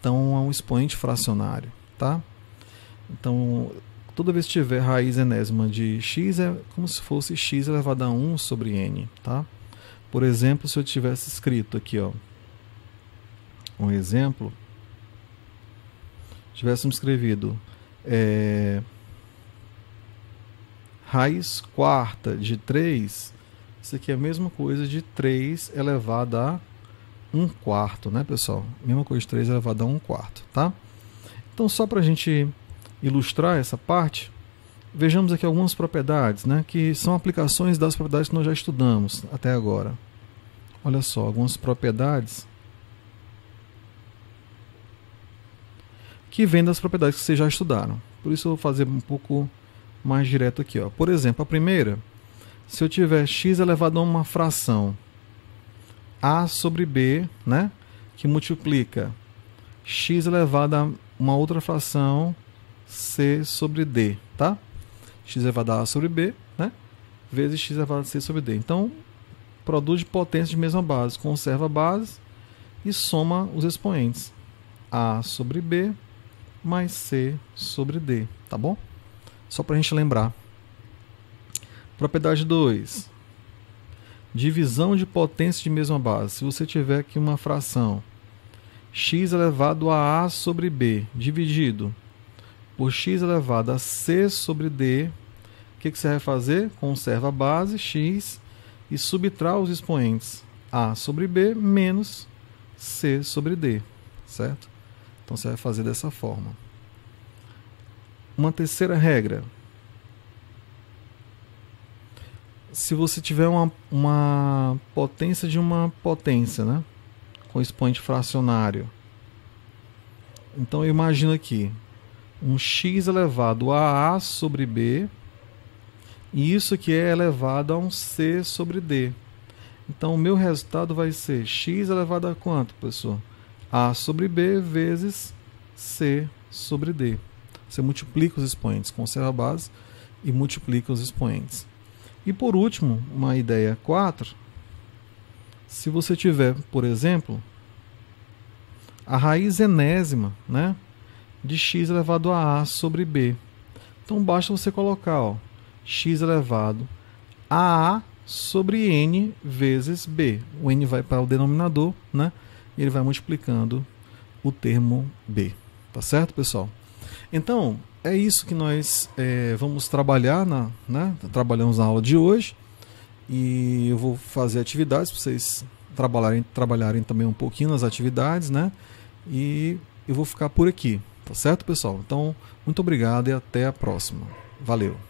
Então, é um expoente fracionário, tá? Então, toda vez que tiver raiz enésima de x, é como se fosse x elevado a 1 sobre n, tá? Por exemplo, se eu tivesse escrito aqui, ó, um exemplo, tivéssemos escrevido raiz quarta de 3, isso aqui é a mesma coisa de 3 elevado a 1 quarto, né, pessoal? Mesma coisa de 3 elevado a 1 quarto, tá? Então, só para a gente ilustrar essa parte, vejamos aqui algumas propriedades, né, que são aplicações das propriedades que nós já estudamos até agora. Olha só, algumas propriedades que vêm das propriedades que vocês já estudaram. Por isso eu vou fazer um pouco mais direto aqui, ó. Por exemplo, a primeira, se eu tiver x elevado a uma fração a sobre b, né, que multiplica x elevado a uma outra fração c sobre d, tá? X elevado a sobre b, né, vezes x elevado a c sobre d. Então, produz potência de mesma base, conserva a base e soma os expoentes. A sobre b mais c sobre d, tá bom? Só para a gente lembrar. Propriedade 2. Divisão de potência de mesma base. Se você tiver aqui uma fração x elevado a sobre b dividido por x elevado a c sobre d, o que você vai fazer? Conserva a base, x, e subtrai os expoentes a sobre b menos c sobre d, certo? Então você vai fazer dessa forma. Uma terceira regra. Se você tiver uma potência de uma potência, né, com expoente fracionário, então eu imagino aqui um x elevado a sobre b, e isso aqui é elevado a um c sobre d. Então o meu resultado vai ser x elevado a quanto, pessoal? A sobre b vezes c sobre d. Você multiplica os expoentes, conserva a base e multiplica os expoentes. E por último, uma ideia 4, se você tiver, por exemplo, a raiz enésima, né, de x elevado a sobre b. Então basta você colocar, ó, x elevado a sobre n vezes b. O n vai para o denominador, né, e ele vai multiplicando o termo b. Tá certo, pessoal? Então, é isso que nós vamos trabalhar, trabalhamos na aula de hoje. E eu vou fazer atividades para vocês trabalharem também um pouquinho nas atividades, né? E eu vou ficar por aqui, tá certo, pessoal? Então, muito obrigado e até a próxima. Valeu!